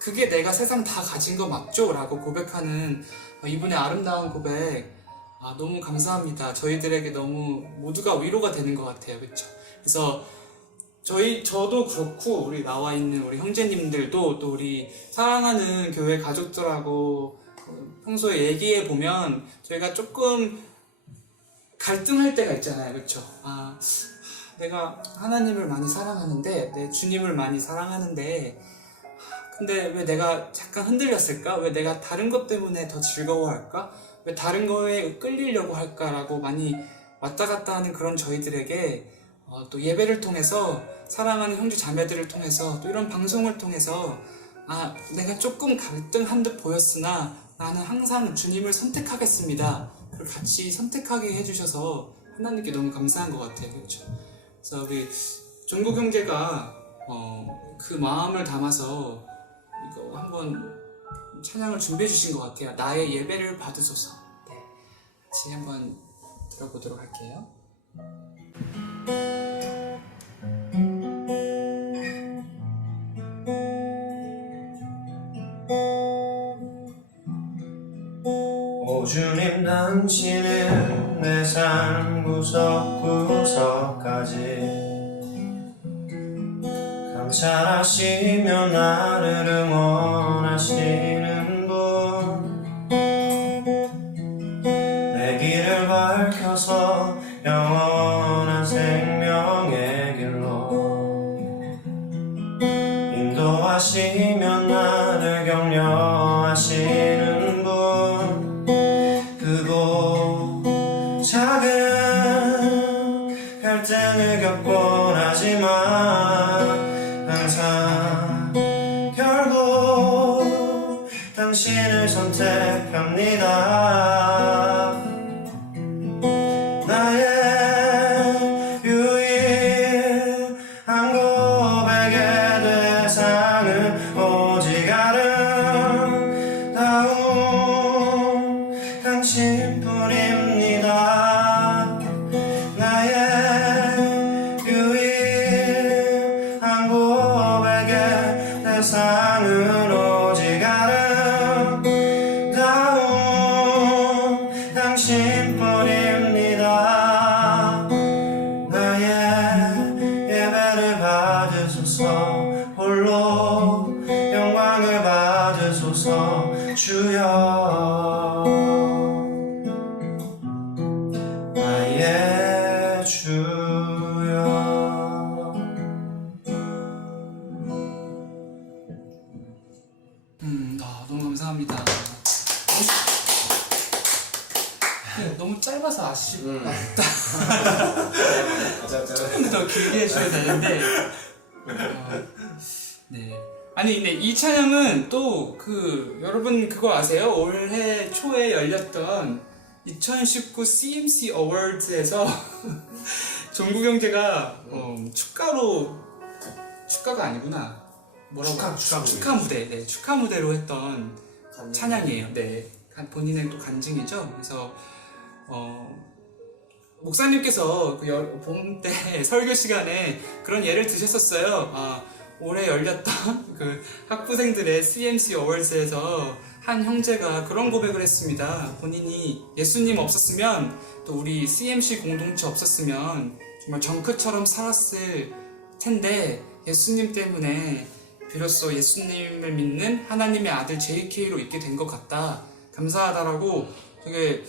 그게 내가 세상 다 가진 거 맞죠? 라고 고백하는 이분의 아름다운 고백, 너무 감사합니다. 저희들에게 너무 모두가 위로가 되는 것 같아요. 그렇죠? 그래서 저도 그렇고 우리 나와 있는 우리 형제님들도 또 우리 사랑하는 교회 가족들하고 평소에 얘기해 보면 저희가 조금 갈등할 때가 있잖아요. 그렇죠? 내가 하나님을 많이 사랑하는데, 내 주님을 많이 사랑하는데, 근데 왜 내가 잠깐 흔들렸을까? 왜 내가 다른 것 때문에 더 즐거워할까? 왜 다른 거에 끌리려고 할까라고 많이 왔다 갔다 하는 그런 저희들에게 또 예배를 통해서, 사랑하는 형제 자매들을 통해서, 또 이런 방송을 통해서 내가 조금 갈등한 듯 보였으나 나는 항상 주님을 선택하겠습니다. 그걸 같이 선택하게 해주셔서 하나님께 너무 감사한 것 같아요. 그렇죠? 그래서 우리 종국 형제가 그 마음을 담아서 이거 한번 찬양을 준비해 주신 것 같아요. 나의 예배를 받으소서. 네, 같이 한번 들어보도록 할게요. 오 주님, 당신은 내 삶 구석구석까지 감찰하시며 나를 응원하시는 분, 내 길을 밝혀서 영원한 생명의 길로 인도하시며 나를 격려하시는 분, 크고 작은 갈등을 겪곤 하지만 항상 결국 당신을 선택합니다. 나의 유일한 고백의 대상은 오직 아름다운 당신뿐입니다. 나의 유일한 고백의 대상은 오직 아름다운 당신뿐입니다. 나의 예배를 받으소서, 홀로 영광을 받으소서 주여. 나의 주여. 너무 감사합니다. 너무 짧아서 아쉽다. 조금 더 길게 해줘야 되는데. 네. 아니 근데 이 찬양은 또 여러분 그거 아세요? 올해 초에 열렸던 2019 CMC 어워드에서 종국 형제가 축가가 아니구나. 뭐라고? 축하 무대. 네, 축하 무대로 했던 찬양이에요. 네, 본인의 또 간증이죠. 그래서 목사님께서 봄 때 설교 시간에 그런 예를 드셨었어요. 올해 열렸던 그 학부생들의 CMC 어워즈에서 한 형제가 그런 고백을 했습니다. 본인이 예수님 없었으면 또 우리 CMC 공동체 없었으면 정말 정크처럼 살았을 텐데 예수님 때문에 비로소 예수님을 믿는 하나님의 아들 JK로 있게 된 것 같다. 감사하다라고 되게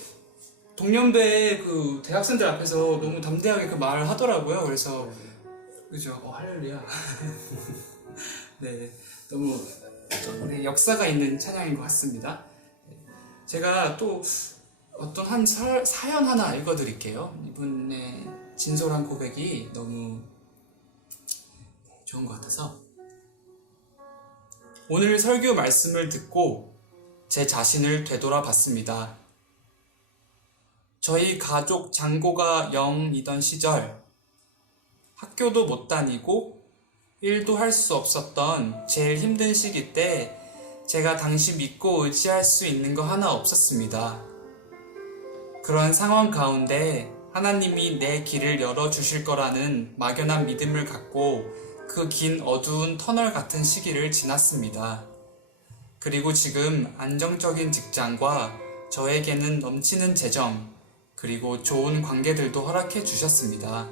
동년배의 그 대학생들 앞에서 너무 담대하게 그 말을 하더라고요. 그래서 그죠? 할렐루야. 네, 너무 역사가 있는 찬양인 것 같습니다. 제가 또 어떤 한 사연 하나 읽어드릴게요. 이분의 진솔한 고백이 너무 좋은 것 같아서. 오늘 설교 말씀을 듣고 제 자신을 되돌아봤습니다. 저희 가족 장고가 0이던 시절, 학교도 못 다니고 일도 할 수 없었던 제일 힘든 시기 때 제가 당시 믿고 의지할 수 있는 거 하나 없었습니다. 그런 상황 가운데 하나님이 내 길을 열어주실 거라는 막연한 믿음을 갖고 그 긴 어두운 터널 같은 시기를 지났습니다. 그리고 지금 안정적인 직장과 저에게는 넘치는 재정, 그리고 좋은 관계들도 허락해 주셨습니다.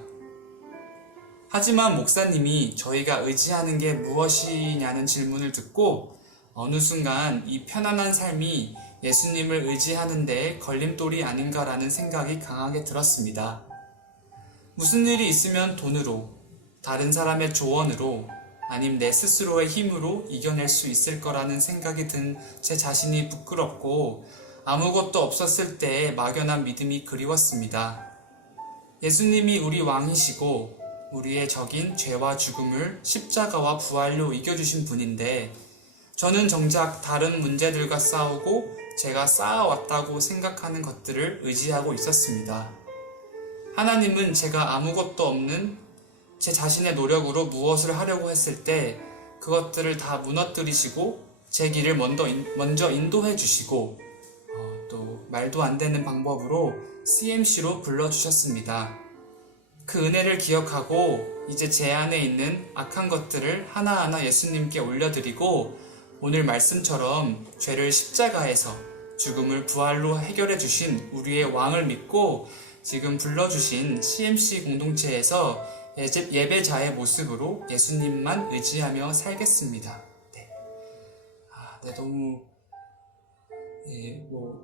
하지만 목사님이 저희가 의지하는 게 무엇이냐는 질문을 듣고 어느 순간 이 편안한 삶이 예수님을 의지하는 데 걸림돌이 아닌가라는 생각이 강하게 들었습니다. 무슨 일이 있으면 돈으로, 다른 사람의 조언으로, 아님 내 스스로의 힘으로 이겨낼 수 있을 거라는 생각이 든 제 자신이 부끄럽고 아무것도 없었을 때의 막연한 믿음이 그리웠습니다. 예수님이 우리 왕이시고 우리의 적인 죄와 죽음을 십자가와 부활로 이겨주신 분인데 저는 정작 다른 문제들과 싸우고 제가 쌓아왔다고 생각하는 것들을 의지하고 있었습니다. 하나님은 제가 아무것도 없는 제 자신의 노력으로 무엇을 하려고 했을 때 그것들을 다 무너뜨리시고 제 길을 먼저 인도해 주시고 또 말도 안 되는 방법으로 CMC로 불러주셨습니다. 그 은혜를 기억하고 이제 제 안에 있는 악한 것들을 하나하나 예수님께 올려드리고 오늘 말씀처럼 죄를 십자가에서 죽음을 부활로 해결해 주신 우리의 왕을 믿고 지금 불러주신 CMC 공동체에서 예배자의 모습으로 예수님만 의지하며 살겠습니다. 네. 네, 너무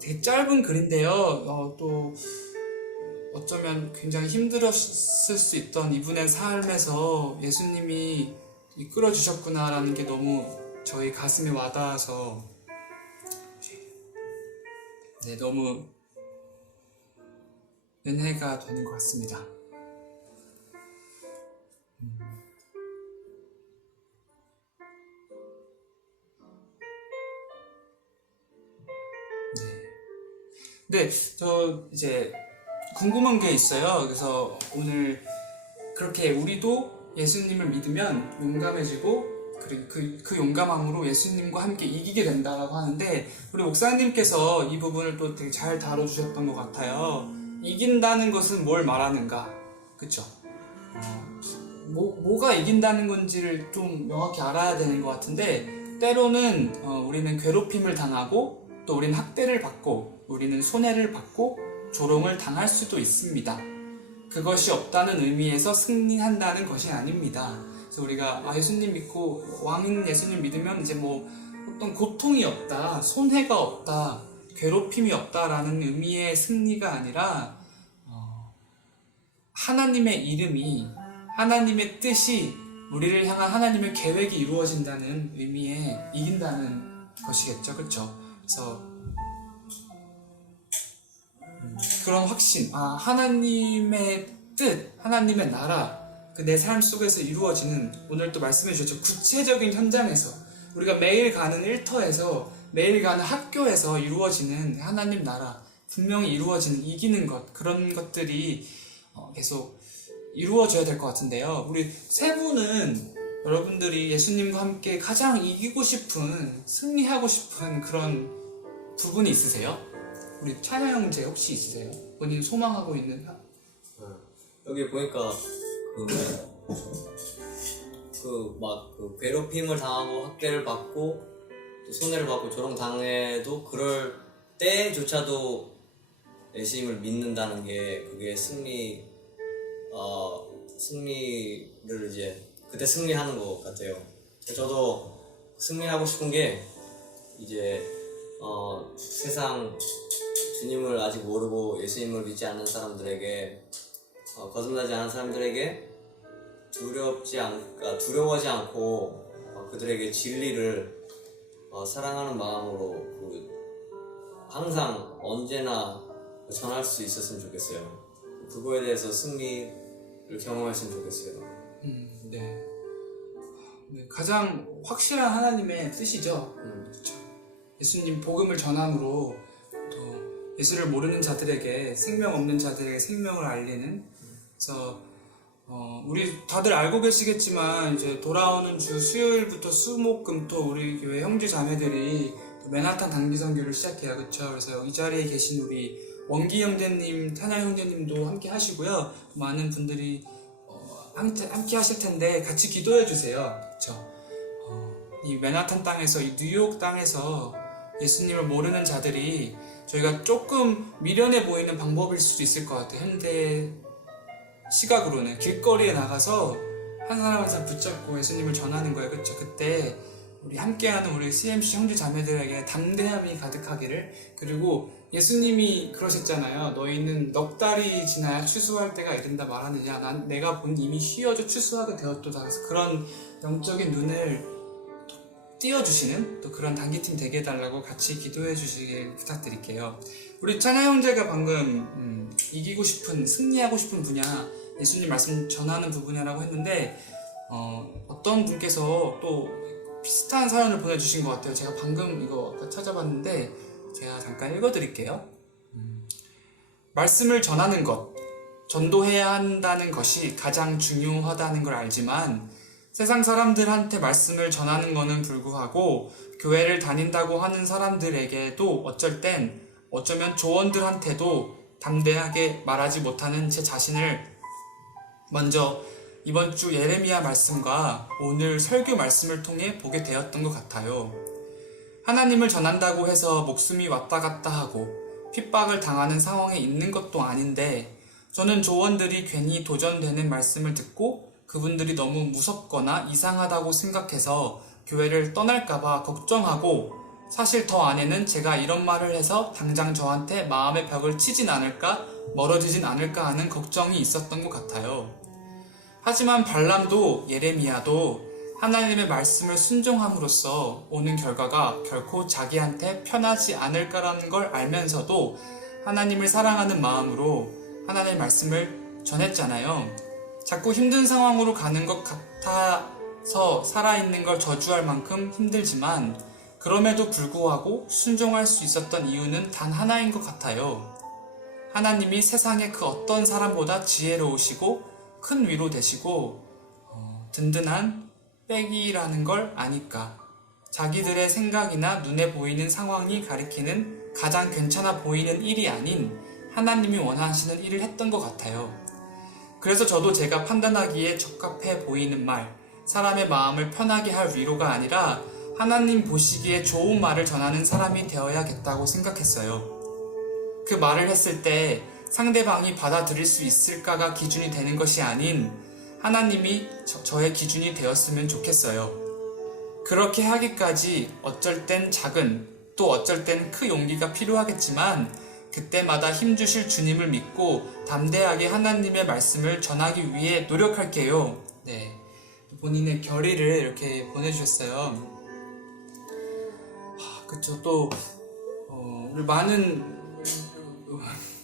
되게 짧은 글인데요. 또 어쩌면 굉장히 힘들었을 수 있던 이분의 삶에서 예수님이 이끌어 주셨구나라는 게 너무 저희 가슴에 와닿아서 네, 너무 은혜가 되는 것 같습니다. 네, 저 이제 궁금한 게 있어요. 그래서 오늘 그렇게 우리도 예수님을 믿으면 용감해지고 그 용감함으로 예수님과 함께 이기게 된다고 하는데 우리 목사님께서 이 부분을 또 되게 잘 다뤄주셨던 것 같아요. 이긴다는 것은 뭘 말하는가? 그쵸? 뭐가 이긴다는 건지를 좀 명확히 알아야 되는 것 같은데 때로는 우리는 괴롭힘을 당하고 또 우리는 학대를 받고 우리는 손해를 받고 조롱을 당할 수도 있습니다. 그것이 없다는 의미에서 승리한다는 것이 아닙니다. 그래서 우리가 예수님 믿고 왕인 예수님 믿으면 이제 어떤 고통이 없다, 손해가 없다, 괴롭힘이 없다라는 의미의 승리가 아니라 하나님의 이름이 하나님의 뜻이 우리를 향한 하나님의 계획이 이루어진다는 의미에 이긴다는 것이겠죠, 그렇죠? 그래서 그런 확신, 하나님의 뜻, 하나님의 나라, 그 내 삶 속에서 이루어지는 오늘 또 말씀해 주셨죠. 구체적인 현장에서 우리가 매일 가는 일터에서 매일 가는 학교에서 이루어지는 하나님 나라, 분명히 이루어지는 이기는 것, 그런 것들이 계속 이루어져야 될 것 같은데요. 우리 세 분은 여러분들이 예수님과 함께 가장 이기고 싶은, 승리하고 싶은 그런 부분이 있으세요? 우리 찬양 형제 혹시 있으세요? 본인 소망하고 있는? 여기 보니까 그 괴롭힘을 당하고 학대를 받고 또 손해를 받고 조롱 당해도 그럴 때조차도 예수님을 믿는다는 게 그게 승리를 이제 그때 승리하는 것 같아요. 저도 승리하고 싶은 게 이제 세상 주님을 아직 모르고 예수님을 믿지 않는 사람들에게 거듭나지 않은 사람들에게 두려워하지 않고 그들에게 진리를 사랑하는 마음으로 항상 언제나 전할 수 있었으면 좋겠어요. 그거에 대해서 승리를 경험했으면 좋겠어요. 네. 네, 가장 확실한 하나님의 뜻이죠. 그렇죠. 예수님 복음을 전함으로 또 예수를 모르는 자들에게 생명 없는 자들에게 생명을 알리는. 그래서 우리 다들 알고 계시겠지만 이제 돌아오는 주 수요일부터 수목금토 우리 교회 형제 자매들이 맨하탄 단기 선교를 시작해요. 그렇죠. 그래서 이 자리에 계신 우리 원기 형제님, 탄야 형제님도 함께 하시고요. 많은 분들이 함께 하실 텐데 같이 기도해 주세요. 그렇죠. 이 맨하탄 땅에서, 이 뉴욕 땅에서 예수님을 모르는 자들이 저희가 조금 미련해 보이는 방법일 수도 있을 것 같아요. 현대 시각으로는 길거리에 나가서 한 사람 한 사람 붙잡고 예수님을 전하는 거예요. 그렇죠. 그때 우리 함께하는 우리 CMC 형제 자매들에게 담대함이 가득하기를. 그리고 예수님이 그러셨잖아요. 너희는 넉 달이 지나야 추수할 때가 이른다 말하느냐. 난 내가 본 이미 쉬어져 추수하게 되었도다. 그래서 그런 영적인 눈을 띄워주시는 또 그런 단기팀 되게 해달라고 같이 기도해 주시길 부탁드릴게요. 우리 찬야 형제가 방금 이기고 싶은, 승리하고 싶은 분야, 예수님 말씀 전하는 부분이라고 했는데 어떤 분께서 또 비슷한 사연을 보내주신 것 같아요. 제가 방금 이거 찾아봤는데 제가 잠깐 읽어드릴게요. 말씀을 전하는 것, 전도해야 한다는 것이 가장 중요하다는 걸 알지만 세상 사람들한테 말씀을 전하는 것은 불구하고 교회를 다닌다고 하는 사람들에게도 어쩌면 조언들한테도 담대하게 말하지 못하는 제 자신을 먼저 이번 주 예레미야 말씀과 오늘 설교 말씀을 통해 보게 되었던 것 같아요. 하나님을 전한다고 해서 목숨이 왔다 갔다 하고 핍박을 당하는 상황에 있는 것도 아닌데 저는 조언들이 괜히 도전되는 말씀을 듣고 그분들이 너무 무섭거나 이상하다고 생각해서 교회를 떠날까봐 걱정하고 사실 더 안에는 제가 이런 말을 해서 당장 저한테 마음의 벽을 치진 않을까 멀어지진 않을까 하는 걱정이 있었던 것 같아요. 하지만 발람도 예레미야도 하나님의 말씀을 순종함으로써 오는 결과가 결코 자기한테 편하지 않을까라는 걸 알면서도 하나님을 사랑하는 마음으로 하나님의 말씀을 전했잖아요. 자꾸 힘든 상황으로 가는 것 같아서 살아있는 걸 저주할 만큼 힘들지만 그럼에도 불구하고 순종할 수 있었던 이유는 단 하나인 것 같아요. 하나님이 세상의 그 어떤 사람보다 지혜로우시고 큰 위로 되시고 든든한 백이라는 걸 아니까. 자기들의 생각이나 눈에 보이는 상황이 가리키는 가장 괜찮아 보이는 일이 아닌 하나님이 원하시는 일을 했던 것 같아요. 그래서 저도 제가 판단하기에 적합해 보이는 말, 사람의 마음을 편하게 할 위로가 아니라 하나님 보시기에 좋은 말을 전하는 사람이 되어야겠다고 생각했어요. 그 말을 했을 때 상대방이 받아들일 수 있을까가 기준이 되는 것이 아닌 하나님이 저의 기준이 되었으면 좋겠어요. 그렇게 하기까지 어쩔 땐 작은, 또 어쩔 땐 큰 용기가 필요하겠지만 그때마다 힘주실 주님을 믿고 담대하게 하나님의 말씀을 전하기 위해 노력할게요. 네, 본인의 결의를 이렇게 보내주셨어요. 그쵸. 또 우리 많은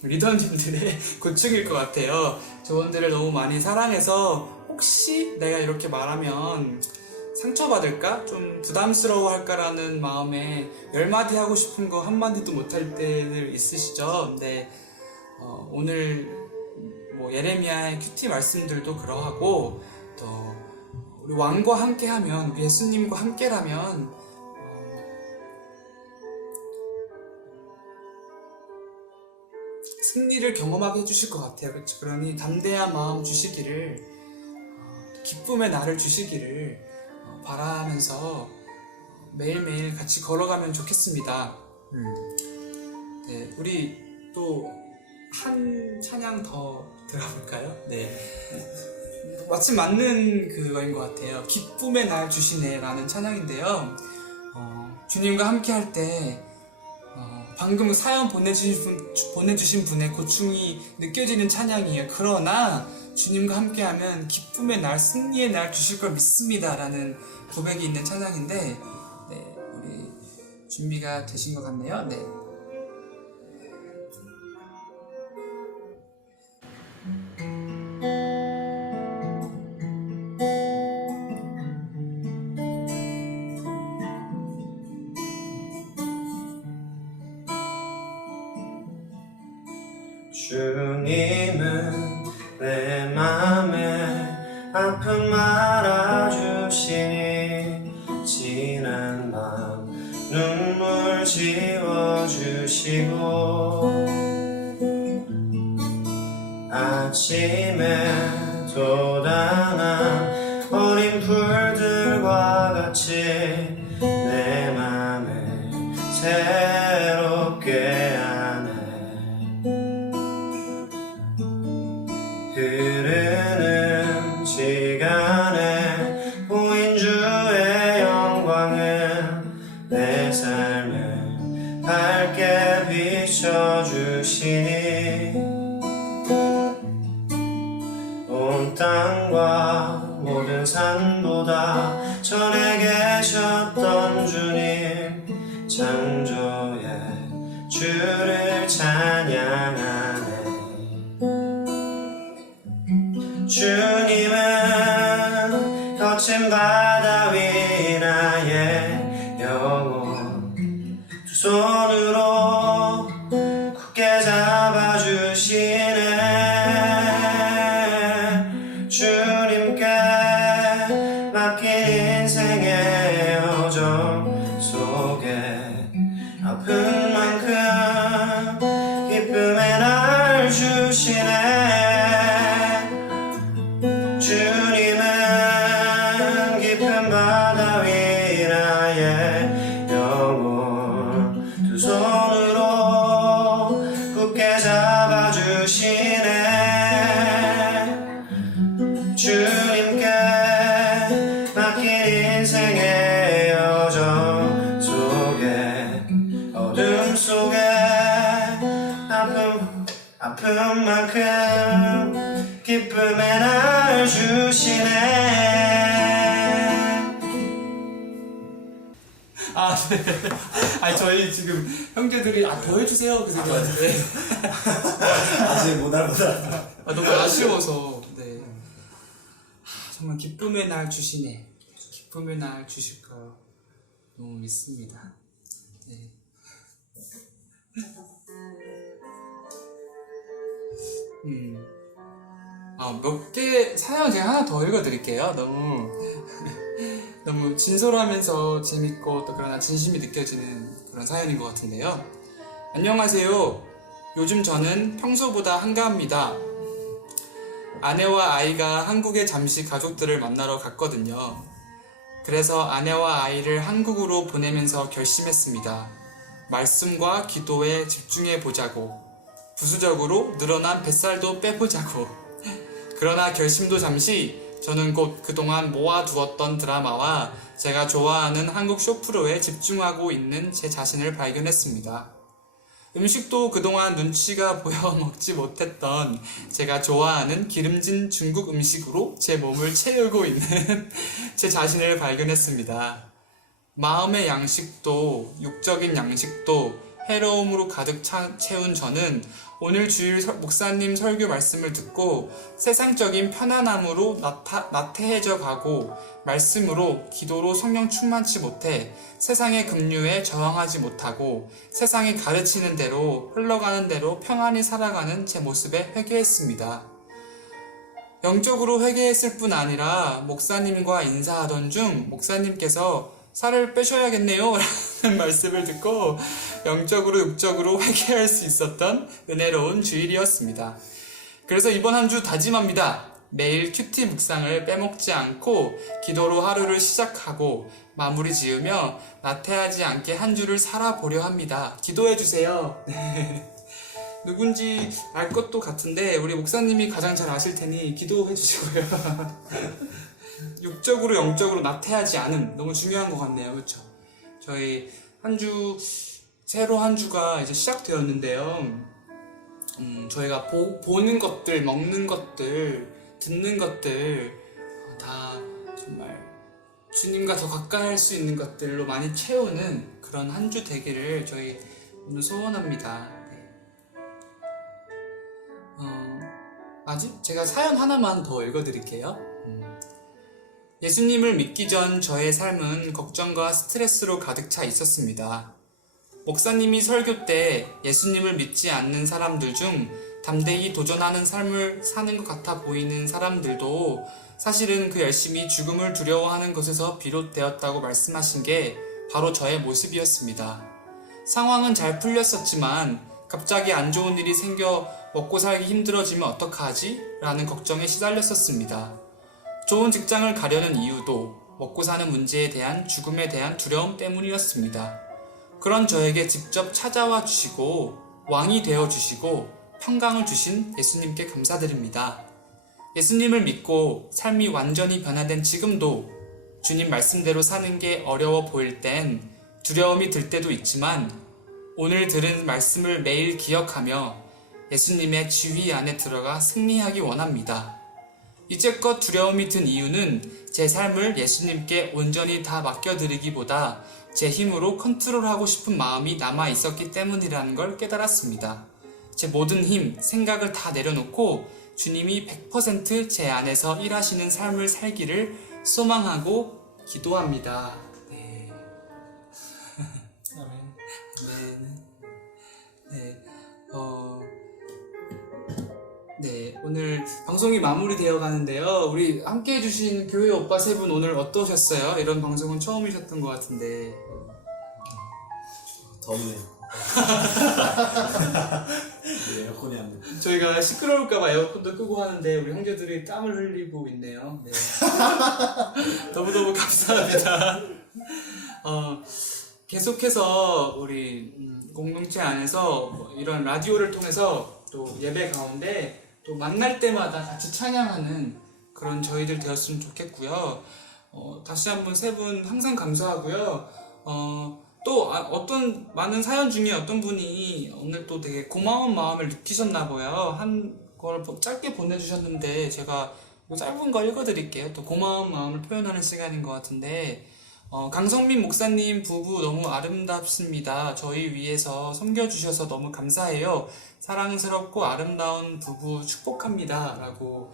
리더님들의 고충일 것 같아요. 조언들을 너무 많이 사랑해서 혹시 내가 이렇게 말하면 상처받을까? 좀 부담스러워할까라는 마음에 10마디 하고 싶은 거 한마디도 못할 때들 있으시죠? 근데 오늘 뭐 예레미야의 큐티 말씀들도 그러하고 또 우리 왕과 함께하면, 우리 예수님과 함께라면 승리를 경험하게 해주실 것 같아요. 그렇죠? 그러니 담대한 마음 주시기를 기쁨의 날을 주시기를 바라면서 매일매일 같이 걸어가면 좋겠습니다. 네, 우리 또 한 찬양 더 들어볼까요? 네. 마침 맞는 그거인 것 같아요. 기쁨의 날 주시네 라는 찬양인데요. 주님과 함께 할 때 방금 사연 보내주신 분의 고충이 느껴지는 찬양이에요. 그러나 주님과 함께하면 기쁨의 날, 승리의 날 주실 걸 믿습니다 라는 고백이 있는 찬양인데, 네, 우리 준비가 되신 것 같네요. 네. 주님은 내 맘에 아픔 알아주시니 지난 밤 눈물 지워주시고 아침에 돋아난 어린 풀들과 같이 내 맘에 새롭게 하네. 흐르는 시간에 보인 주의 영광은 내 삶을 밝게 비춰주시니 온 땅과 모든 산보다 전에 계셨던 주님 창조의 주를 찬양하네. 주님은 거친 바다 위 나의 영혼 두 손으로 굳게 잡아주시네. 주님께 맡긴 인생의 여정 속에 아픈 만큼 기쁨의 날 주시네. 주님은 깊은 바다 위 나의 영혼 두 손으로 굳게 잡아주시네. 주님께 맡긴 인생의 여정 속에 어둠 속에 아픈 만큼 기쁨의 날 주시네. 아, 네. 아니, 저희 지금 형제들이 더 해주세요. 그 생각인데. 아직 못 알아보다. 너무 아쉬워서. 네. 정말 기쁨의 날 주시네. 기쁨의 날 주실 거 너무 믿습니다. 네. 몇 개 사연 제가 하나 더 읽어드릴게요. 너무 진솔하면서 재밌고 또 그러나 진심이 느껴지는 그런 사연인 것 같은데요. 안녕하세요. 요즘 저는 평소보다 한가합니다. 아내와 아이가 한국에 잠시 가족들을 만나러 갔거든요. 그래서 아내와 아이를 한국으로 보내면서 결심했습니다. 말씀과 기도에 집중해 보자고. 부수적으로 늘어난 뱃살도 빼보자고. 그러나 결심도 잠시 저는 곧 그동안 모아두었던 드라마와 제가 좋아하는 한국 쇼프로에 집중하고 있는 제 자신을 발견했습니다. 음식도 그동안 눈치가 보여 먹지 못했던 제가 좋아하는 기름진 중국 음식으로 제 몸을 채우고 있는 제 자신을 발견했습니다. 마음의 양식도 육적인 양식도 해로움으로 가득 채운 저는 오늘 주일 목사님 설교 말씀을 듣고 세상적인 편안함으로 나태해져 가고 말씀으로 기도로 성령 충만치 못해 세상의 급류에 저항하지 못하고 세상이 가르치는 대로 흘러가는 대로 평안히 살아가는 제 모습에 회개했습니다. 영적으로 회개했을 뿐 아니라 목사님과 인사하던 중 목사님께서 살을 빼셔야겠네요 라는 말씀을 듣고 영적으로 육적으로 회개할 수 있었던 은혜로운 주일이었습니다. 그래서 이번 한 주 다짐합니다. 매일 큐티 묵상을 빼먹지 않고 기도로 하루를 시작하고 마무리 지으며 나태하지 않게 한 주를 살아보려 합니다. 기도해주세요. 누군지 알 것도 같은데 우리 목사님이 가장 잘 아실 테니 기도해주시고요. 육적으로 영적으로 나태하지 않음 너무 중요한 것 같네요. 그렇죠? 저희 새로 한 주가 이제 시작되었는데요. 저희가 보는 것들, 먹는 것들, 듣는 것들 다 정말 주님과 더 가까이 할 수 있는 것들로 많이 채우는 그런 한 주 되기를 저희 오늘 소원합니다. 제가 사연 하나만 더 읽어드릴게요. 예수님을 믿기 전 저의 삶은 걱정과 스트레스로 가득 차 있었습니다. 목사님이 설교 때 예수님을 믿지 않는 사람들 중 담대히 도전하는 삶을 사는 것 같아 보이는 사람들도 사실은 그 열심히 죽음을 두려워하는 것에서 비롯되었다고 말씀하신 게 바로 저의 모습이었습니다. 상황은 잘 풀렸었지만 갑자기 안 좋은 일이 생겨 먹고 살기 힘들어지면 어떡하지? 라는 걱정에 시달렸었습니다. 좋은 직장을 가려는 이유도 먹고 사는 문제에 대한 죽음에 대한 두려움 때문이었습니다. 그런 저에게 직접 찾아와 주시고 왕이 되어 주시고 평강을 주신 예수님께 감사드립니다. 예수님을 믿고 삶이 완전히 변화된 지금도 주님 말씀대로 사는 게 어려워 보일 땐 두려움이 들 때도 있지만 오늘 들은 말씀을 매일 기억하며 예수님의 지휘 안에 들어가 승리하기 원합니다. 이제껏 두려움이 든 이유는 제 삶을 예수님께 온전히 다 맡겨드리기보다 제 힘으로 컨트롤하고 싶은 마음이 남아 있었기 때문이라는 걸 깨달았습니다. 제 모든 힘, 생각을 다 내려놓고 주님이 100% 제 안에서 일하시는 삶을 살기를 소망하고 기도합니다. 네. 네, 오늘 방송이 마무리되어 가는데요. 우리 함께 해주신 교회 오빠 세 분 오늘 어떠셨어요? 이런 방송은 처음이셨던 것 같은데. 덥네요. 네, 에어컨이 안 돼. 저희가 시끄러울까봐 에어컨도 끄고 하는데 우리 형제들이 땀을 흘리고 있네요. 네. 너무너무 감사합니다. 계속해서 우리 공동체 안에서 이런 라디오를 통해서 또 예배 가운데 또 만날 때마다 같이 찬양하는 그런 저희들 되었으면 좋겠고요. 다시 한번 세 분 항상 감사하고요. 또 어떤 많은 사연 중에 어떤 분이 오늘 또 되게 고마운 마음을 느끼셨나봐요. 한 걸 짧게 보내주셨는데 제가 짧은 거 읽어드릴게요. 또 고마운 마음을 표현하는 시간인 것 같은데 강성민 목사님 부부 너무 아름답습니다. 저희 위해서 섬겨주셔서 너무 감사해요. 사랑스럽고 아름다운 부부 축복합니다. 라고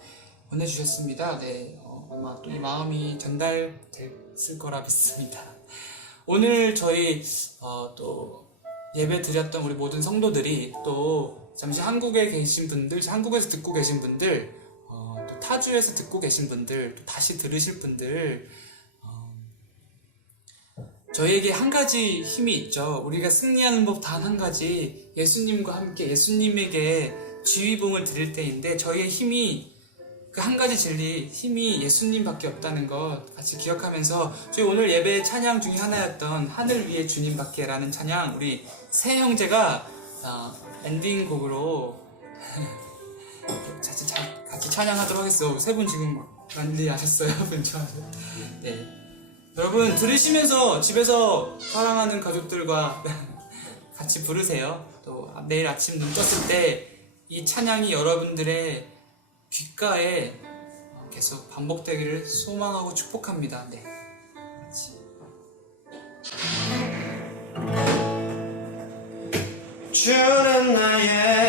보내주셨습니다. 네, 아마 또 이 마음이 전달됐을 거라 믿습니다. 오늘 저희 또 예배 드렸던 우리 모든 성도들이 또 잠시 한국에 계신 분들, 한국에서 듣고 계신 분들, 또 타주에서 듣고 계신 분들, 또 다시 들으실 분들, 저희에게 한 가지 힘이 있죠. 우리가 승리하는 법 단 한 가지, 예수님과 함께 예수님에게 지휘봉을 드릴 때인데 저희의 힘이 그 한 가지 진리, 힘이 예수님밖에 없다는 것 같이 기억하면서 저희 오늘 예배 찬양 중에 하나였던 하늘 위에 주님밖에 라는 찬양 우리 세 형제가 엔딩 곡으로 같이 찬양하도록 하겠어요. 세 분 지금 난리 나셨어요. 네. 여러분 들으시면서 집에서 사랑하는 가족들과 같이 부르세요. 또 내일 아침 눈 떴을 때 이 찬양이 여러분들의 귓가에 계속 반복되기를 소망하고 축복합니다. 네. 같이. 주는 나의